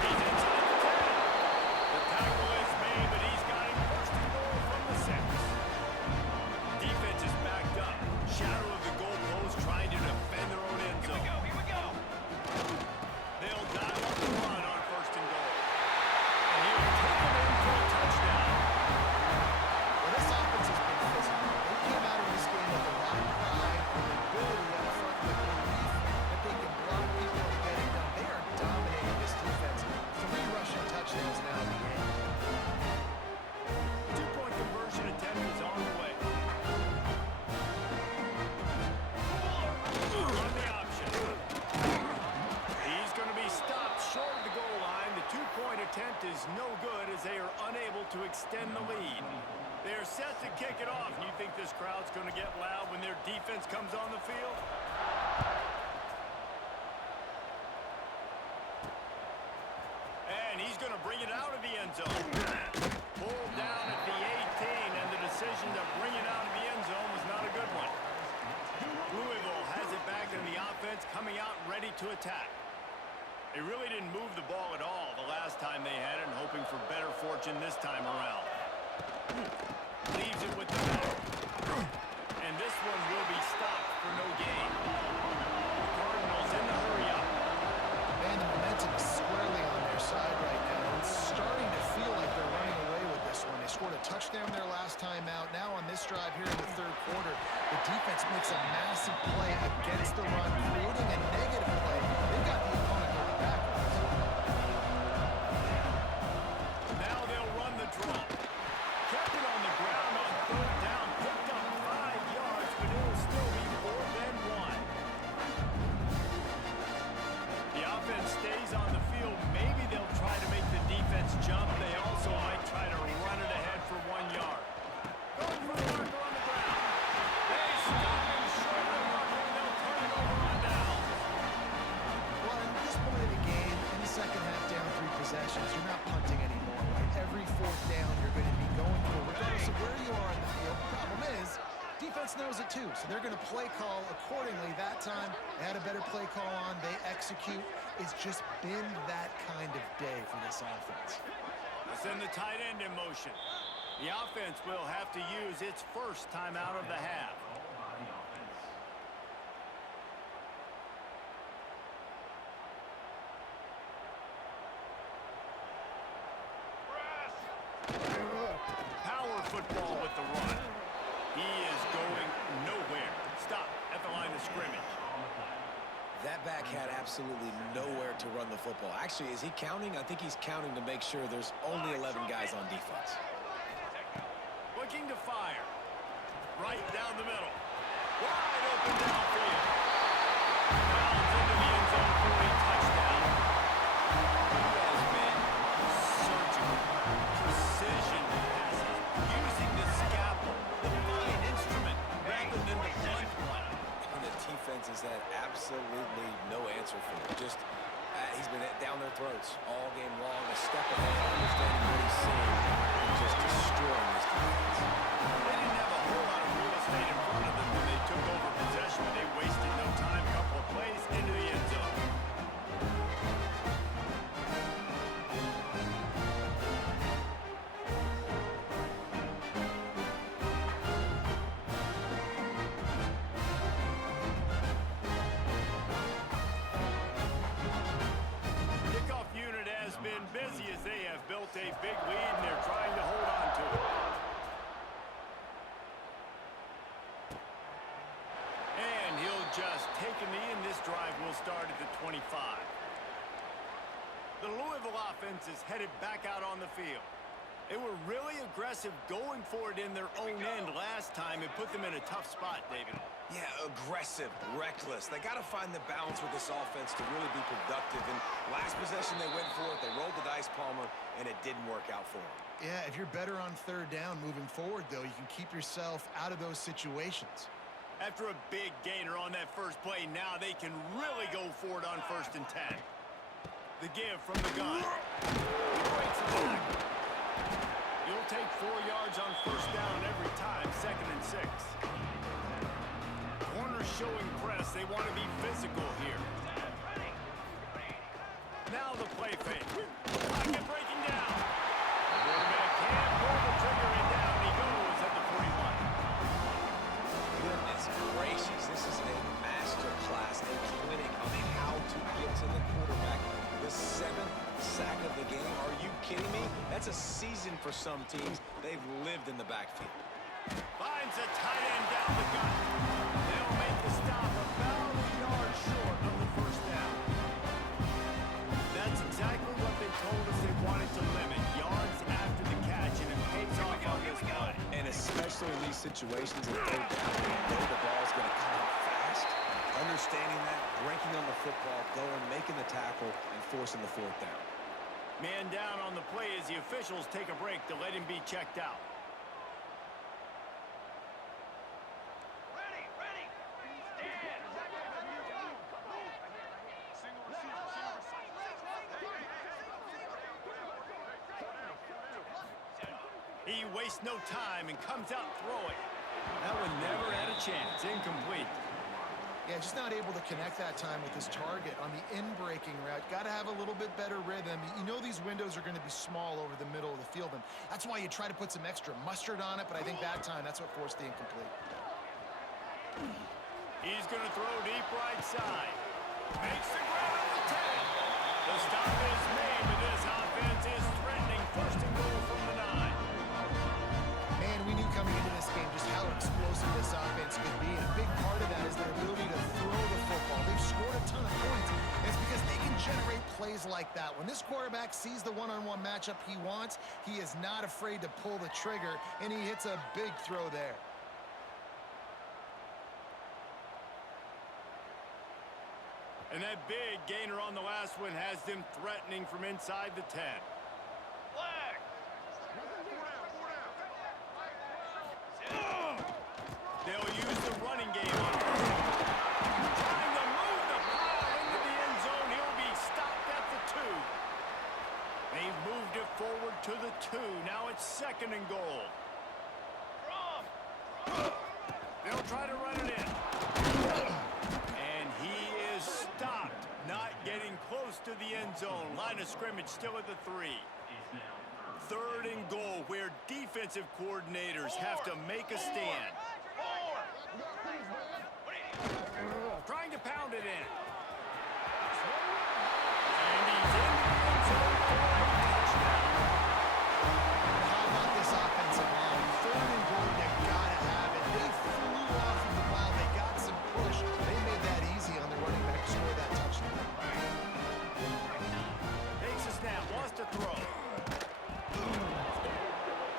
He's inside the 10. The tackle is made, but he's got him first and goal from the 6. Defense is backed up. Shadow of the goalpost trying to defend their own end zone. Here we go. They'll dial up the run on 1st and goal. And he'll take it in for a touchdown. Well, this offense has been physical. They came out of this game with a lot of pride and the ability up front with belief that they can block people and get it done. They are dominating this defense. 3 rushing touchdowns now in the game. 2-point conversion attempt is on the way. On the option. He's going to be stopped short of the goal line. The 2-point attempt is no good as they are unable to extend the lead. They're set to kick it off. You think this crowd's going to get loud when their defense comes on the field? And he's going to bring it out of the end zone. Pulled down at the 18, and the decision to bring it out of the end zone was not a good one. Louisville has it back in the offense, coming out ready to attack. They really didn't move the ball at all the last time they had it, and hoping for better fortune this time around. Leaves it with the back. And this one will be stopped for no gain. The Cardinals in the hurry-up. Man, the momentum is squarely on their side right now. It's starting to feel like they're running away with this one. They scored a touchdown their last time out. Now on this drive here in the 3rd quarter, the defense makes a massive play against the run, creating a negative play. They've got the opponent going backwards. Now they'll run the draw. Kept it on the ground on 3rd down. Picked up 5 yards, but it'll still be 4th and 1. The offense stays on the field. Maybe they'll try to make the defense jump. They also might try to run it ahead for 1 yard. Going for the marker on the ground. They stop him short of the marker, and they'll turn it over on down. Well, at this point of the game, in the second half, down 3 possessions, you're not punting anymore, right? Every 4th down, you're going to be going for, regardless of where you are in the field. The problem is, defense knows it too, so they're going to play call accordingly. That time, they had a better play call on. They execute. It's just been that kind of day for this offense. We'll send the tight end in motion. The offense will have to use its first timeout of the half. Power football with the run. He is going nowhere. Stop at the line of scrimmage. That back had absolutely nowhere to run the football. Actually, is he counting? I think he's counting to make sure there's only 11 guys on defense. Looking to fire. Right down the middle. Wide open downfield. Bounds into the end zone for a touchdown. He has been surgical. Precision passes. Using the scalpel. The fine instrument rather than the blunt one. And the defense has had absolutely no answer for him. Just, he's been down their throats all game long. A step ahead, understanding what he's seeing. lead, and they're trying to hold on to it. And he'll just take a knee, and this drive will start at the 25. The Louisville offense is headed back out on the field. They were really aggressive going for it in their own end last time and put them in a tough spot, David. Yeah, aggressive, reckless. They got to find the balance with this offense to really be productive. And last possession, they went for it. They rolled the dice, Palmer, and it didn't work out for them. Yeah, if you're better on third down moving forward, though, you can keep yourself out of those situations. After a big gainer on that first play, now they can really go for it on 1st and 10. The give from the gun. He breaks the tackle. You'll take 4 yards on 1st down every time, 2nd and 6. Corners showing press. They want to be physical here. Now the play fake. Pocket breaking down. The quarterback can't pull the trigger, and down he goes at the 41. Goodness gracious, this is a master class, a clinic on how to get to the quarterback. The 7th sack of the game. Are you kidding me? That's a season for some teams. They've lived in the backfield. Finds a tight end down the gut. They'll make the stop about a yard short of the 1st down. That's exactly what they told us they wanted to limit. Yards after the catch, and it pays off on this play. And especially in these situations in 3rd down, when you know the ball's going to come out fast, understanding that, breaking on the football, going, making the tackle, and forcing the 4th down. Man down on the play as the officials take a break to let him be checked out. Ready, ready. Stand. He wastes no time and comes out throwing. That one never had a chance. Incomplete. Yeah, just not able to connect that time with his target on the in-breaking route. Got to have a little bit better rhythm. You know these windows are going to be small over the middle of the field, and that's why you try to put some extra mustard on it, but I think that time that's what forced the incomplete. He's going to throw deep right side. Makes the grab at the 10. The stop is made, but this offense is threatening 1st and goal from the 9. Man, we knew coming into this game just how explosive this offense could be, and a big part of that is their ability to throw the football. They've scored a ton of points, and it's because they can generate plays like that. When this quarterback sees the one-on-one matchup he wants, he is not afraid to pull the trigger, and he hits a big throw there. And that big gainer on the last one has them threatening from inside the 10. Flag. They'll use the running game on him. Trying to move the ball into the end zone. He'll be stopped at the 2. They've moved it forward to the 2. Now it's 2nd and goal. They'll try to run it in. And he is stopped. Not getting close to the end zone. Line of scrimmage still at the 3. 3rd and goal, where defensive coordinators have to make a stand. Trying to pound it in. And he's in the end zone for a touchdown. How about this offensive line? 3rd and goal, you gotta have it. They flew off of the ball. They got some push. They made that easy on the running back to score that touchdown. Takes a snap, wants to throw.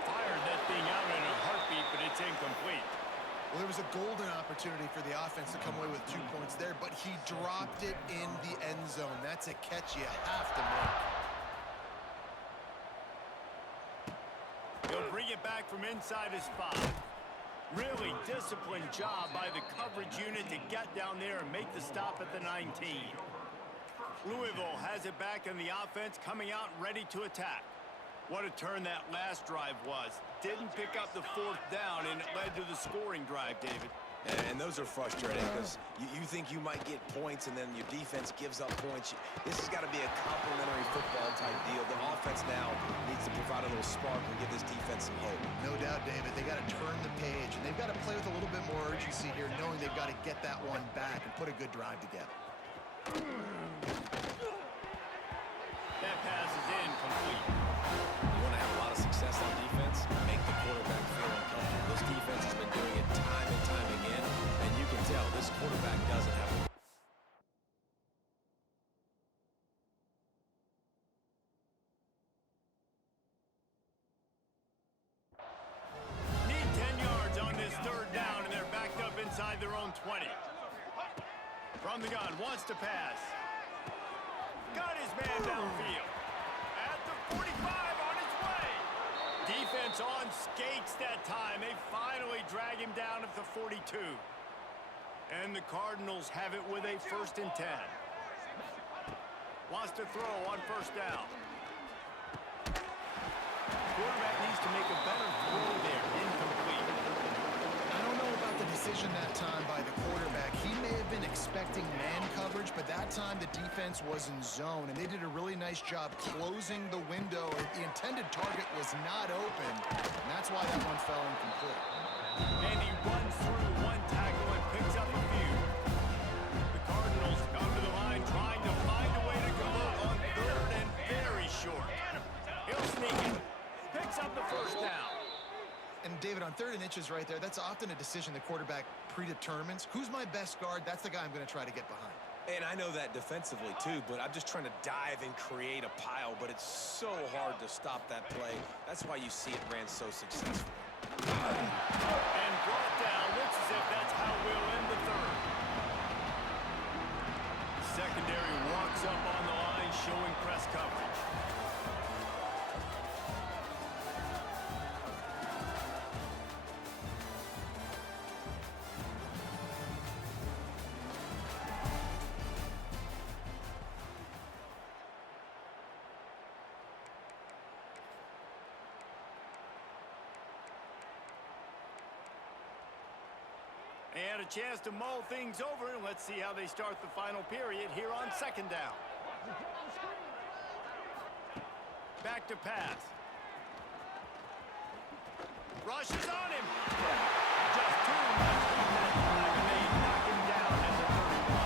Fired that thing out in a heartbeat, but it's incomplete. Well, there was a golden opportunity for the offense to come away with 2 points there, but he dropped it in the end zone. That's a catch you have to make. He'll bring it back from inside his 5. Really disciplined job by the coverage unit to get down there and make the stop at the 19. Louisville has it back, and the offense coming out ready to attack. What a turn that last drive was. Didn't pick up the 4th down, and it led to the scoring drive, David. And those are frustrating because you think you might get points and then your defense gives up points. This has got to be a complementary football type deal. The offense now needs to provide a little spark and give this defense some hope. No doubt, David. They got to turn the page, and they've got to play with a little bit more urgency here, knowing they've got to get that one back and put a good drive together. That pass is incomplete. You want to have a lot of From the gun, wants to pass. Got his man downfield. At the 45, on his way. Defense on skates that time. They finally drag him down at the 42. And the Cardinals have it with a 1st and 10. Wants to throw on 1st down. Quarterback needs to make a better throw there. Incomplete. I don't know about the decision that time by the quarterback. He may have been expecting man coverage, but that time the defense was in zone, and they did a really nice job closing the window. The intended target was not open, and that's why that one fell incomplete. And he runs through one tackle and picks up a few. The Cardinals come to the line trying to find a way to go on 3rd and very short. He'll sneak it. Picks up the 1st down. And David, on 3rd and inches right there, that's often a decision the quarterback predetermines. Who's my best guard? That's the guy I'm going to try to get behind. And I know that defensively too, but I'm just trying to dive and create a pile, but it's so hard to stop that play. That's why you see it ran so successful. And brought down. Looks as if that's how we'll end the 3rd. Secondary walks up on the line, showing press coverage. And a chance to mull things over. Let's see how they start the final period here on 2nd down. Back to pass. Rushes on him. Just too much on that drive, and they knock him down at the 31.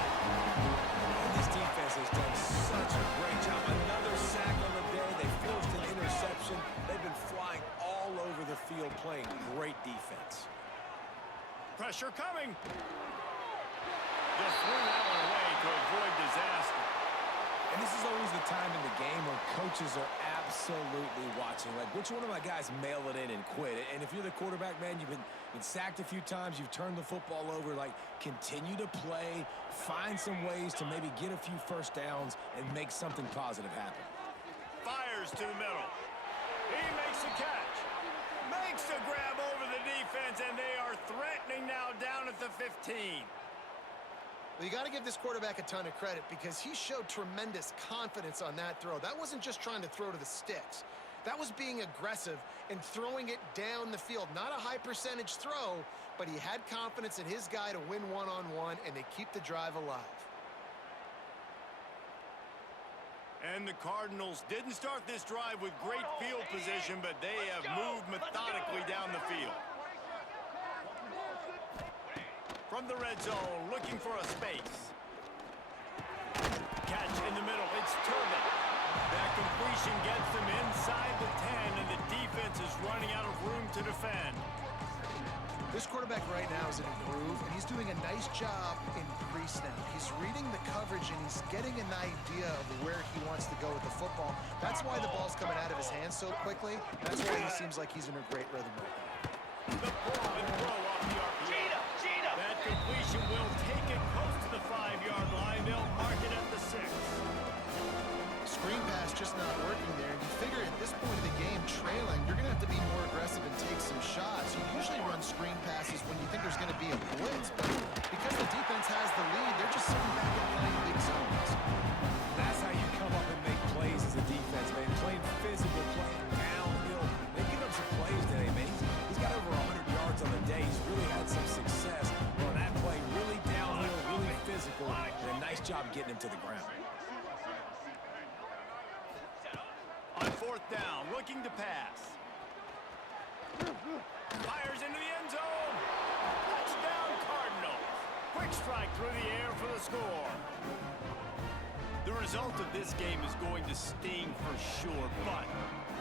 And this defense has done such a great job. Another sack on the day. They forced an interception. They've been flying all over the field playing great defense. Pressure coming. Just threw that one away to avoid disaster. And this is always the time in the game where coaches are absolutely watching. Like, which one of my guys mail it in and quit? And if you're the quarterback, man, you've been sacked a few times. You've turned the football over. Like, continue to play. Find some ways to maybe get a few 1st downs and make something positive happen. Fires to the middle. He makes the catch. Makes the grab over the defense, and they are threatening now down at the 15. Well, you got to give this quarterback a ton of credit because he showed tremendous confidence on that throw. That wasn't just trying to throw to the sticks. That was being aggressive and throwing it down the field. Not a high percentage throw, but he had confidence in his guy to win one-on-one, and they keep the drive alive. And the Cardinals didn't start this drive with great field position, but they have moved methodically down the field. From the red zone, looking for a space. Catch in the middle. It's Turbin. That completion gets them inside the 10, and the defense is running out of room to defend. This quarterback right now is in a groove, and he's doing a nice job in pre-snap. He's reading the coverage, and he's getting an idea of where he wants to go with the football. That's why the ball's coming out of his hands so quickly. That's why he seems like he's in a great rhythm right now. The pull and throw off the RPO. That completion will take it close to the 5-yard line. They'll mark it at the 6. Screen pass just not working there, and you figure at this point of the game, trailing, you're going to have to be more aggressive and take some shots. You usually run screen passes when you think there's going to be a blitz, but because the defense has the lead, they're just sitting back and playing big zones. That's how you come up and make plays as a defense, man. Playing physical, playing downhill. They give him some plays today, man. He's got over 100 yards on the day. He's really had some success on that play. Really downhill, really physical, and a nice job getting him to the ground. On 4th down, looking to pass. Fires into the end zone. Touchdown, Cardinals. Quick strike through the air for the score. The result of this game is going to sting for sure, but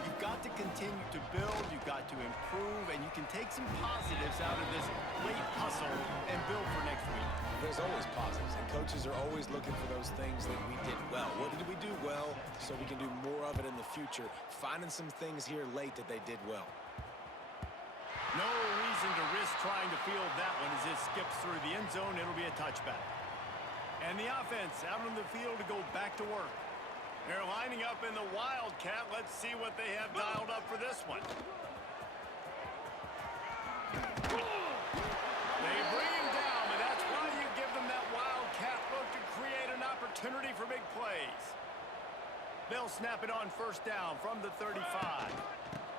you've got to continue to build, you've got to improve, and you can take some positives out of this late hustle and build for next week. There's always positives, and coaches are always looking for those things that we did well. What did we do well so we can do more of it in the future? Finding some things here late that they did well. No reason to risk trying to field that one as it skips through the end zone. It'll be a touchback. And the offense out on the field to go back to work. They're lining up in the Wildcat. Let's see what they have dialed up for this one. They bring him down, and that's why you give them that Wildcat look to create an opportunity for big plays. They'll snap it on first down from the 35.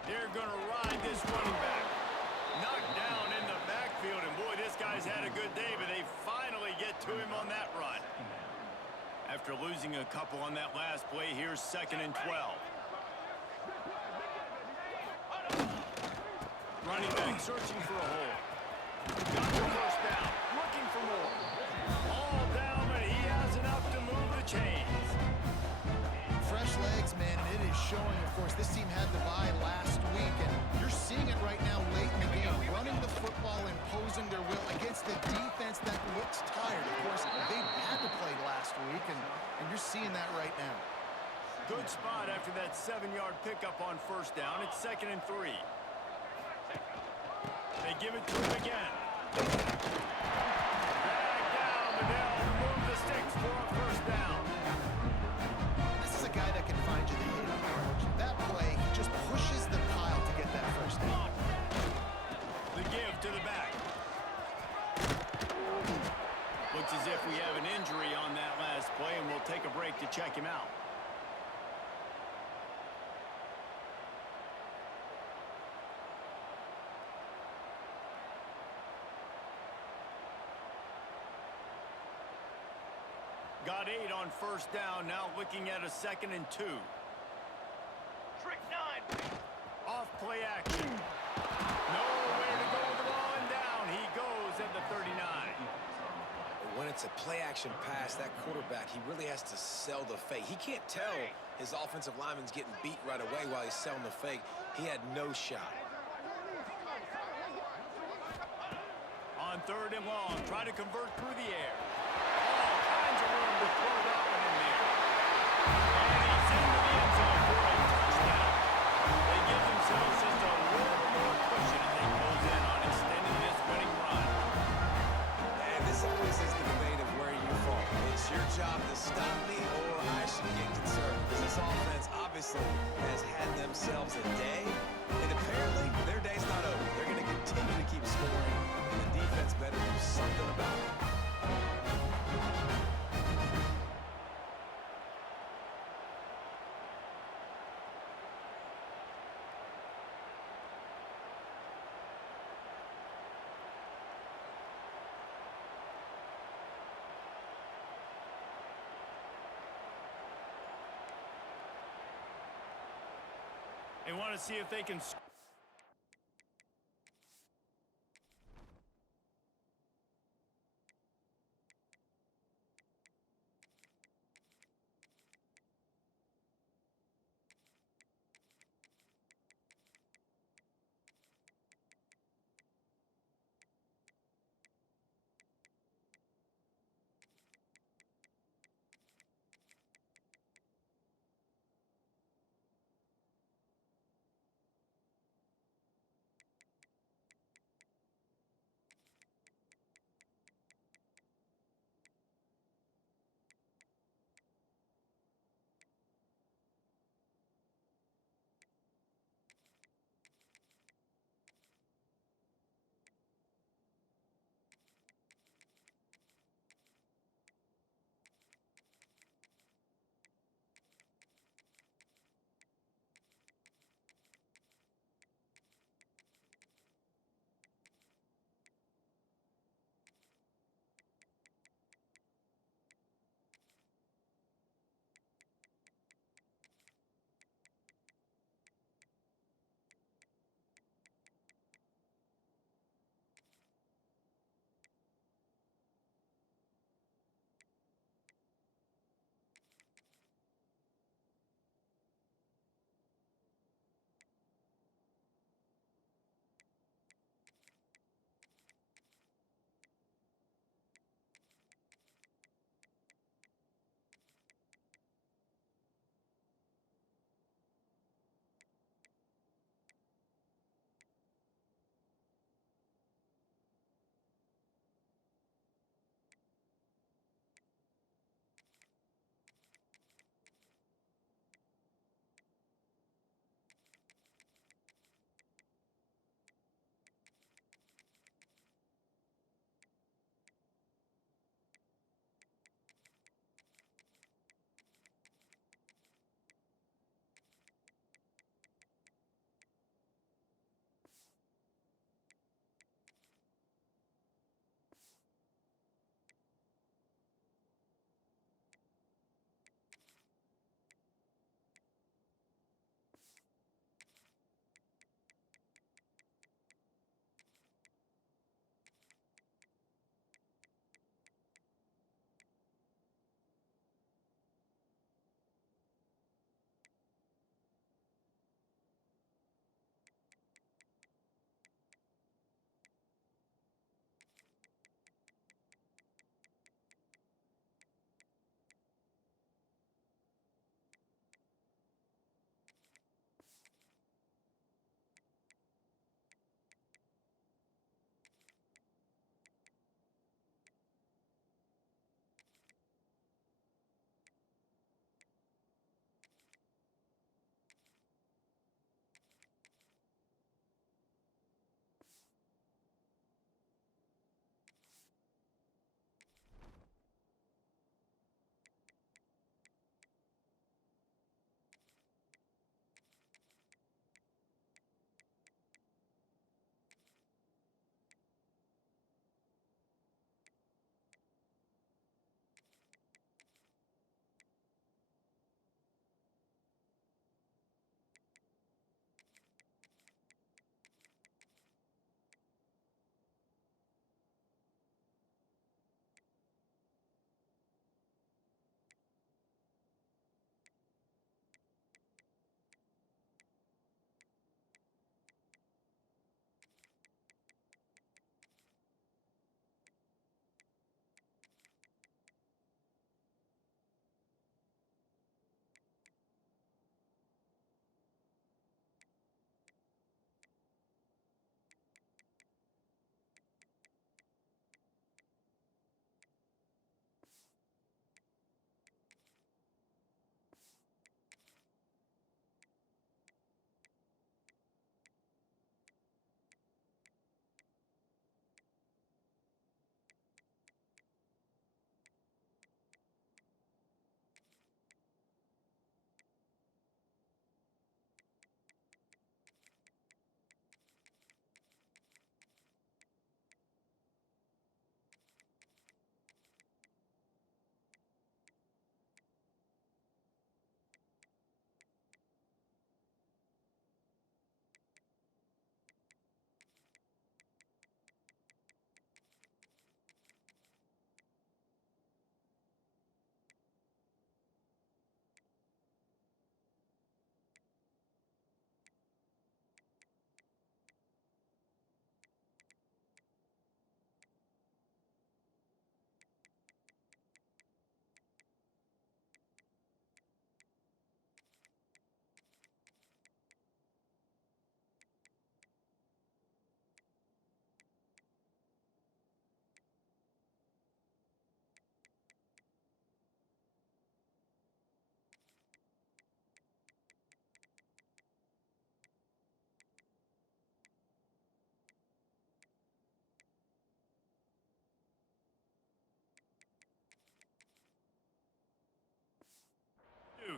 They're going to ride this running back. Knocked down in the backfield, and boy, this guy's had a good day, but they finally get to him on that run. After losing a couple on that last play, here's 2nd and 12. Running back searching for a hole. Got the first down, looking for more. All down, but he has enough to move the chains. Fresh legs, man, and it is showing, of course. This team had the bye last week, and you're seeing it right now late in the game. Running the football, imposing their will against the defense that looks tired. Of course, they had to play last week, and you're seeing that right now. Good spot after that 7-yard pickup on first down. It's 2nd and 3. They give it to him again. Drag down, but they'll move the sticks for a first down. This is a guy that can find you the hit. That play, he just pushes the pile to get that first down. The give to the back. Looks as if we have an injury on that last play, and we'll take a break to check him out. Got 8 on first down, now looking at a 2nd and 2. Trick 9. Off play action. Nowhere to go with the ball, and down he goes at the 39. When it's a play-action pass, that quarterback, he really has to sell the fake. He can't tell his offensive lineman's getting beat right away while he's selling the fake. He had no shot. On 3rd and long, try to convert through the air. All kinds of room to throw that one in there. And he's into the end zone for a touchdown. They give themselves just a little more cushion as they close in on extending this winning run. And this always is the debate of where you fall. It's your job to stop me, or I should get concerned. Because this offense obviously has had themselves a day, and apparently their day's not over. They're going to continue to keep scoring, and the defense better do something about it. They want to see if they can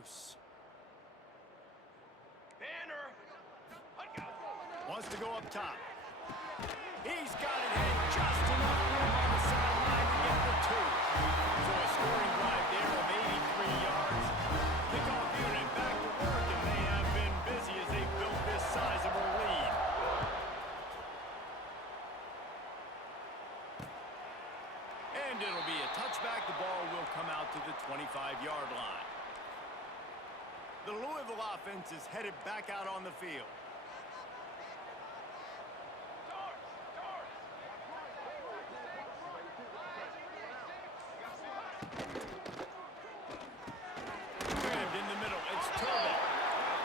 loose. Banner. Wants to go up top. He's got it hit just enough room on the sideline to get the 2. So a scoring drive there of 83 yards. Kickoff unit back to work, and they have been busy as they built this sizable lead. And it'll be a touchback. The ball will come out to the 25-yard line. The Louisville offense is headed back out on the field. Grabbed in the middle. It's Turbo.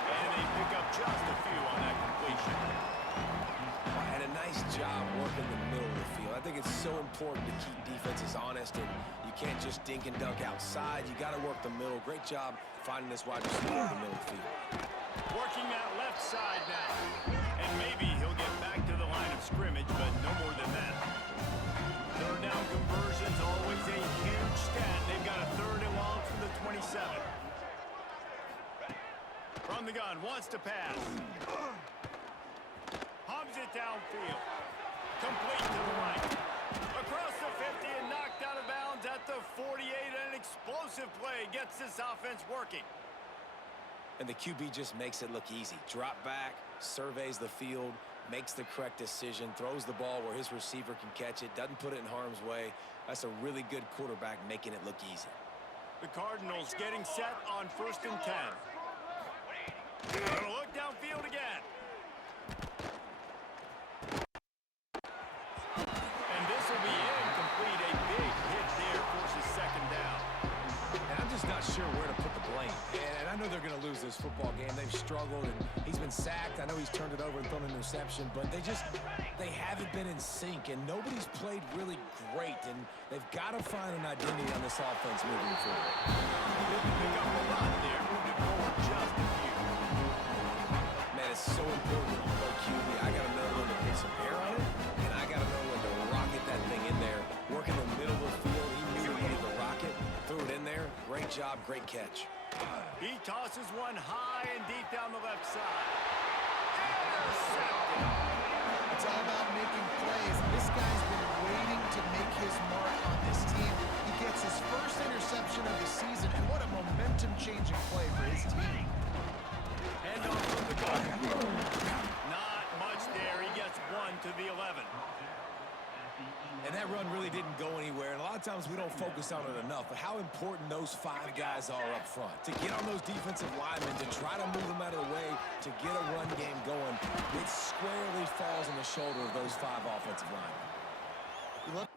And they pick up just a few on that completion. And a nice job working the middle of the field. I think it's so important to keep defenses honest, and you can't just dink and dunk outside. You got to work the middle. Great job finding this wide receiver in the middle of the field. Working that left side now. And maybe he'll get back to the line of scrimmage, but no more than that. Third down conversion's always a huge stat. They've got a 3rd and long from the 27. From the gun, wants to pass. Hubs it downfield. Complete to the right. Across the 50 and knocked out of bounds at the 48. An explosive play gets this offense working. And the QB just makes it look easy. Drop back, surveys the field, makes the correct decision, throws the ball where his receiver can catch it, doesn't put it in harm's way. That's a really good quarterback making it look easy. The Cardinals getting set on 1st and 10. Gonna look downfield again. And this will be incomplete. A big hit there forces 2nd down. And I'm just not sure where to put the blame. And I know they're going to lose this football game. They've struggled, and he's been sacked. I know he's turned it over and thrown an interception, but they haven't been in sync, and nobody's played really great, and they've got to find an identity on this offense moving forward. Didn't pick up a lot there. Moved it forward just a few. Man, it's so important when you play QB. I got to know when to put some air on it, and I got to know when to rocket that thing in there. Work in the middle of the field. He knew he needed the rocket. Threw it in there. Great job, great catch. He tosses one high and deep down the left side. Intercepted. It's all about making plays. This guy's been waiting to make his mark on this team. He gets his first interception of the season, and what a momentum-changing play for his team. And off from the gun. Not much there. He gets 1 to the 11. And that run really didn't go anywhere, and a lot of times we don't focus on it enough, but how important those 5 guys are up front. To get on those defensive linemen, to try to move them out of the way, to get a run game going, it squarely falls on the shoulder of those 5 offensive linemen.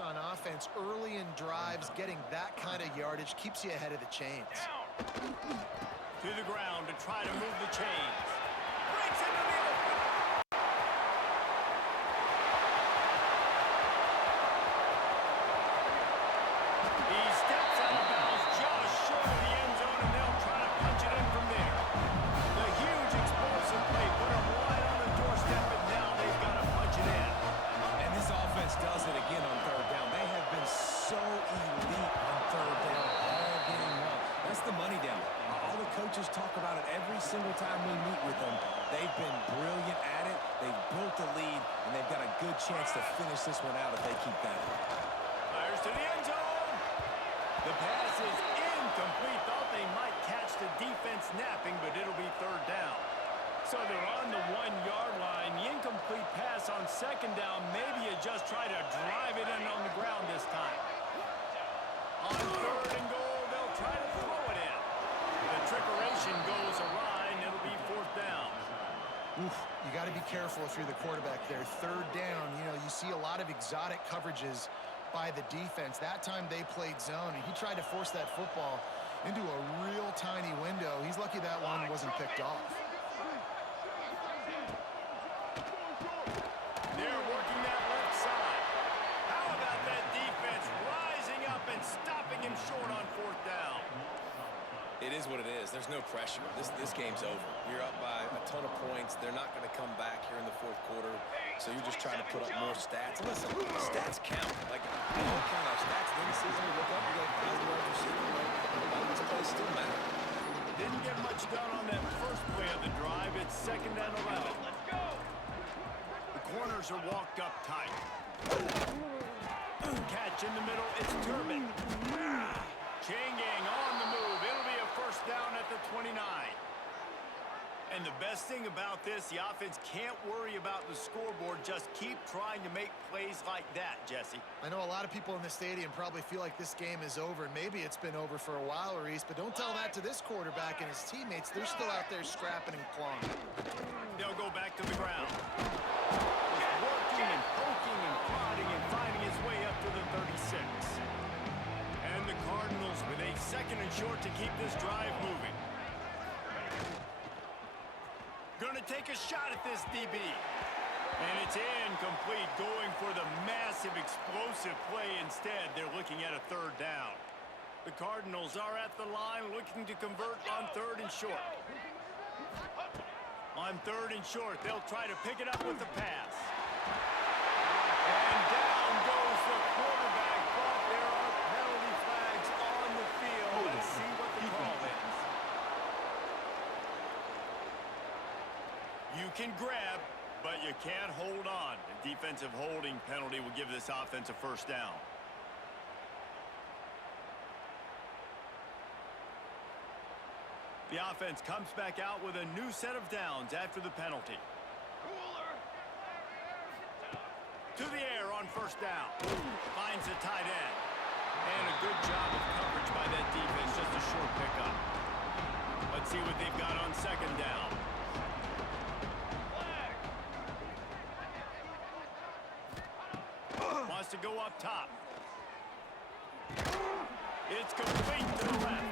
On offense, early in drives, getting that kind of yardage keeps you ahead of the chains. To the ground to try to move the chains. Breaks into the open. He steps out of bounds just short of the end zone, and they'll try to punch it in from there. The huge explosive play put him right on the doorstep, and now they've got to punch it in. And this offense does it again on 3rd down. They have been so elite on 3rd down all game long. That's the money down. All the coaches talk about it every single time we meet with them. They've been brilliant at it. They've built the lead, and they've got a good chance to finish this one out if they keep that up. Fires to the end zone. The pass is incomplete. Thought they might catch the defense napping, but it'll be 3rd down. So they're on the 1-yard line. The incomplete pass on 2nd down. Maybe you just try to drive it in on the ground this time. On 3rd and goal, they'll try to throw it in. The trickeration goes awry, and it'll be 4th down. Oof, you got to be careful if you're the quarterback there. 3rd down, you see a lot of exotic coverages by the defense. That time they played zone, and he tried to force that football into a real tiny window. He's lucky that one wasn't picked off. They're working that left side. How about that defense rising up and stopping him short on 4th down? It It is what it is. There's no pressure. This game's over. You're up by a ton of points. They're not going to come back here in the fourth quarter, so you're just trying to put up more stats. Listen, stats count. Like, they don't count our stats. During the season, you look up, you got 1,000 yards receiving. Like, all these plays still matter. Didn't get much done on that first play of the drive. It's 2nd and 11. Let's go. The corners are walked up tight. Catch in the middle. It's Turbin. Chain gang on the move. It'll be a first down at the 29. And the best thing about this, the offense can't worry about the scoreboard. Just keep trying to make plays like that, Jesse. I know a lot of people in the stadium probably feel like this game is over, and maybe it's been over for a while, Reese, but don't tell that to this quarterback and his teammates. They're still out there scrapping and clawing. They'll go back to the ground. Just working and poking and prodding and finding his way up to the 36. And the Cardinals with a 2nd and short to keep this drive moving. Gonna take a shot at this DB. And it's incomplete, going for the massive explosive play instead. They're looking at a 3rd down. The Cardinals are at the line looking to convert on 3rd and short. On 3rd and short, they'll try to pick it up with the pass. And down goes the quarterback, but there are penalty flags on the field. Let's see what the call is. You can grab, but you can't hold on. A defensive holding penalty will give this offense a first down. The offense comes back out with a new set of downs after the penalty. Cooler. To the air on first down. Finds a tight end. And a good job of coverage by that defense. Just a short pickup. Let's see what they've got on 2nd down. Flag. Wants to go up top. It's complete to the left.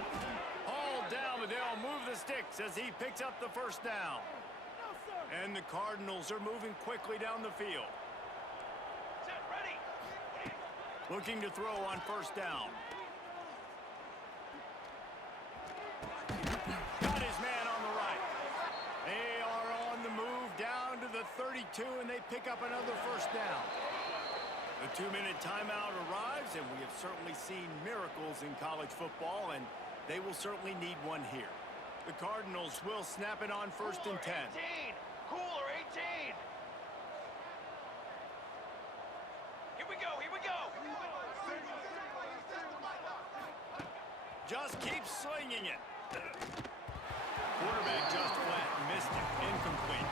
Hauled down, but they'll move the sticks as he picks up the first down. And the Cardinals are moving quickly down the field. Set, ready. Looking to throw on first down. Got his man on the right. They are on the move down to the 32, and they pick up another first down. The 2-minute timeout arrives, and we have certainly seen miracles in college football, and they will certainly need one here. The Cardinals will snap it on 1st and 10. 18. Cooler 18. Here we go. Here we go. Just keep slinging it. Quarterback just flat missed it. Incomplete.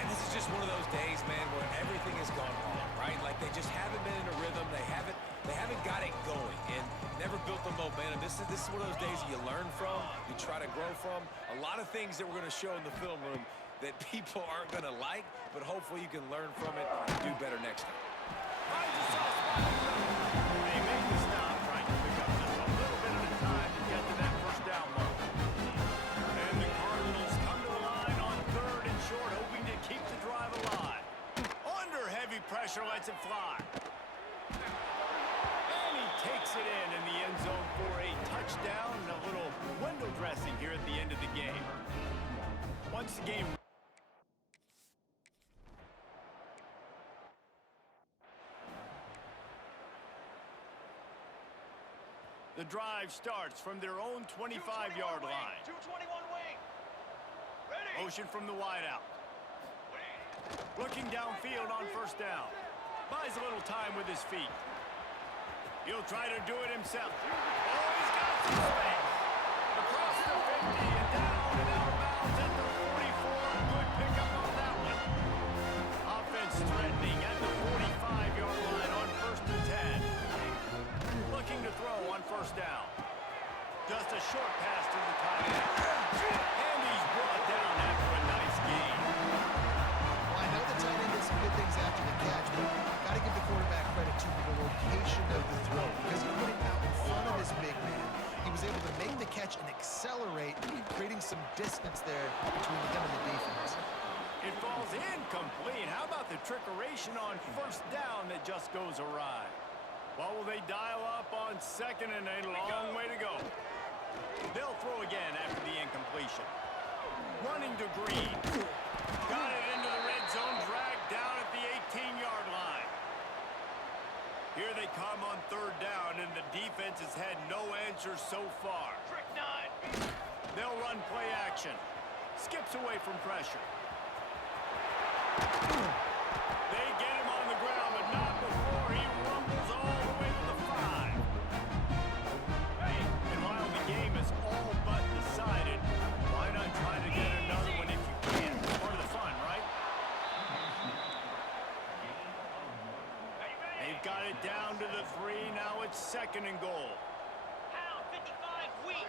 And this is just one of those days, man, where everything has gone wrong, right? Like they just haven't been in a rhythm. They haven't got it going and never built the momentum. This is one of those days you learn from, you try to grow from. A lot of things that we're going to show in the film room that people aren't going to like, but hopefully you can learn from it and do better next time. Finds a soft spot. They make the stop, trying to pick up just a little bit at a time to get to that first down mark. And the Cardinals come to the line on 3rd and short, hoping to keep the drive alive. Under heavy pressure, lets it fly. And he takes it in the end zone for a touchdown and a little window dressing here at the end of the game. Once the game... The drive starts from their own 25-yard line. 221 wing. Ready. Motion from the wideout. Looking downfield on first down. Buys a little time with his feet. He'll try to do it himself. Oh, he's got some space. Across the 50 and down and out of bounds at the 44. Good pickup on that one. Offense threatening at the 45-yard line on 1st and 10. Looking to throw on first down. Just a short pass to the tight end. And he's brought down after a nice gain. Well, I know the tight end did some good things after the catch, but got to give the quarterback credit to the location of the throw because he put it out in front of his big man. He was able to make the catch and accelerate, creating some distance there between him and the defense. It falls incomplete. How about the trickeration on first down that just goes awry? What will they dial up on 2nd and a long way to go? They'll throw again after the incompletion. Running to Green. Got it into the red zone, dragged down at the 18-yard line. Here they come on third down, and the defense has had no answer so far. Trick 9. They'll run play action. Skips away from pressure. They get him on the ground, but not before he rumbles all the way to the 5. And while the game is all but decided, why not try to get another one if you can? It's part of the fun, right? They've got it down to the 3. Now it's 2nd and goal. Pound 55 weak.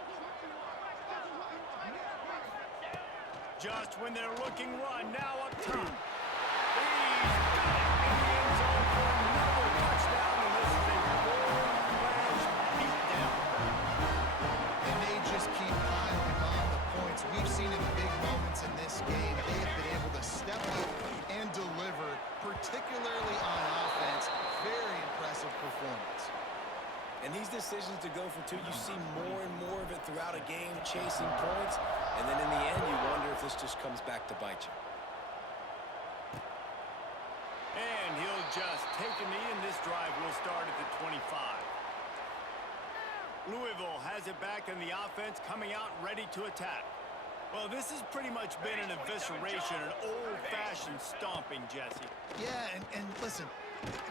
Just when they're looking run, now up top. He's got it in the end zone for another touchdown, and this is a full-fledged beatdown. And they just keep piling on the points. We've seen in big moments in this game, they have been able to step up and deliver, particularly on offense. Very impressive performance. And these decisions to go for 2, you see more and more of it throughout a game, chasing points. And then in the end, you wonder if this just comes back to bite you. And he'll just take a knee, and this drive will start at the 25. Louisville has it back in the offense, coming out ready to attack. Well, this has pretty much been an evisceration, an old-fashioned stomping, Jesse. Yeah, and listen,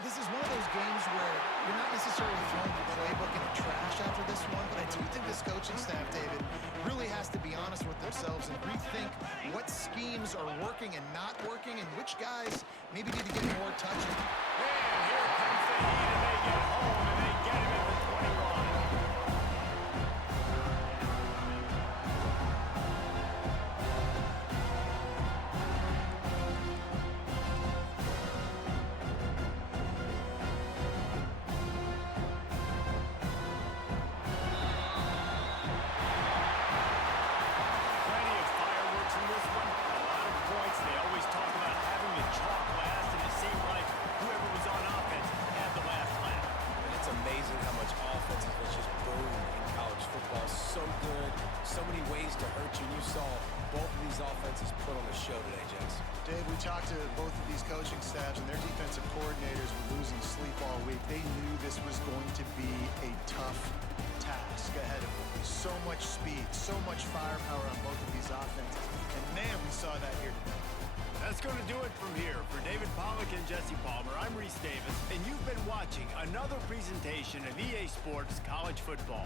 this is one of those games where you're not necessarily throwing the playbook in the trash after this one, but I do think this coaching staff, David, really has to be honest with themselves and rethink what schemes are working and not working and which guys maybe need to get more touches. And here comes the heat, and they get home, and they get him at the 21. Plenty of fireworks in this one, a lot of points. They always talk about having the chalk last, and it seemed like whoever was on offense had the last laugh. And it's amazing how much offense has just boomed in college football. So good, so many ways to hurt you. And you saw both of these offenses put on a show today, Jess. Dave, we talked to both of these coaching staffs, and their defensive coordinators were losing sleep all week. They knew this was going to be a tough task ahead of them. So much speed, so much firepower on both of these offenses. And man, we saw that here today. That's going to do it from here. For David Pollack and Jesse Palmer, I'm Reese Davis, and you've been watching another presentation of EA Sports College Football.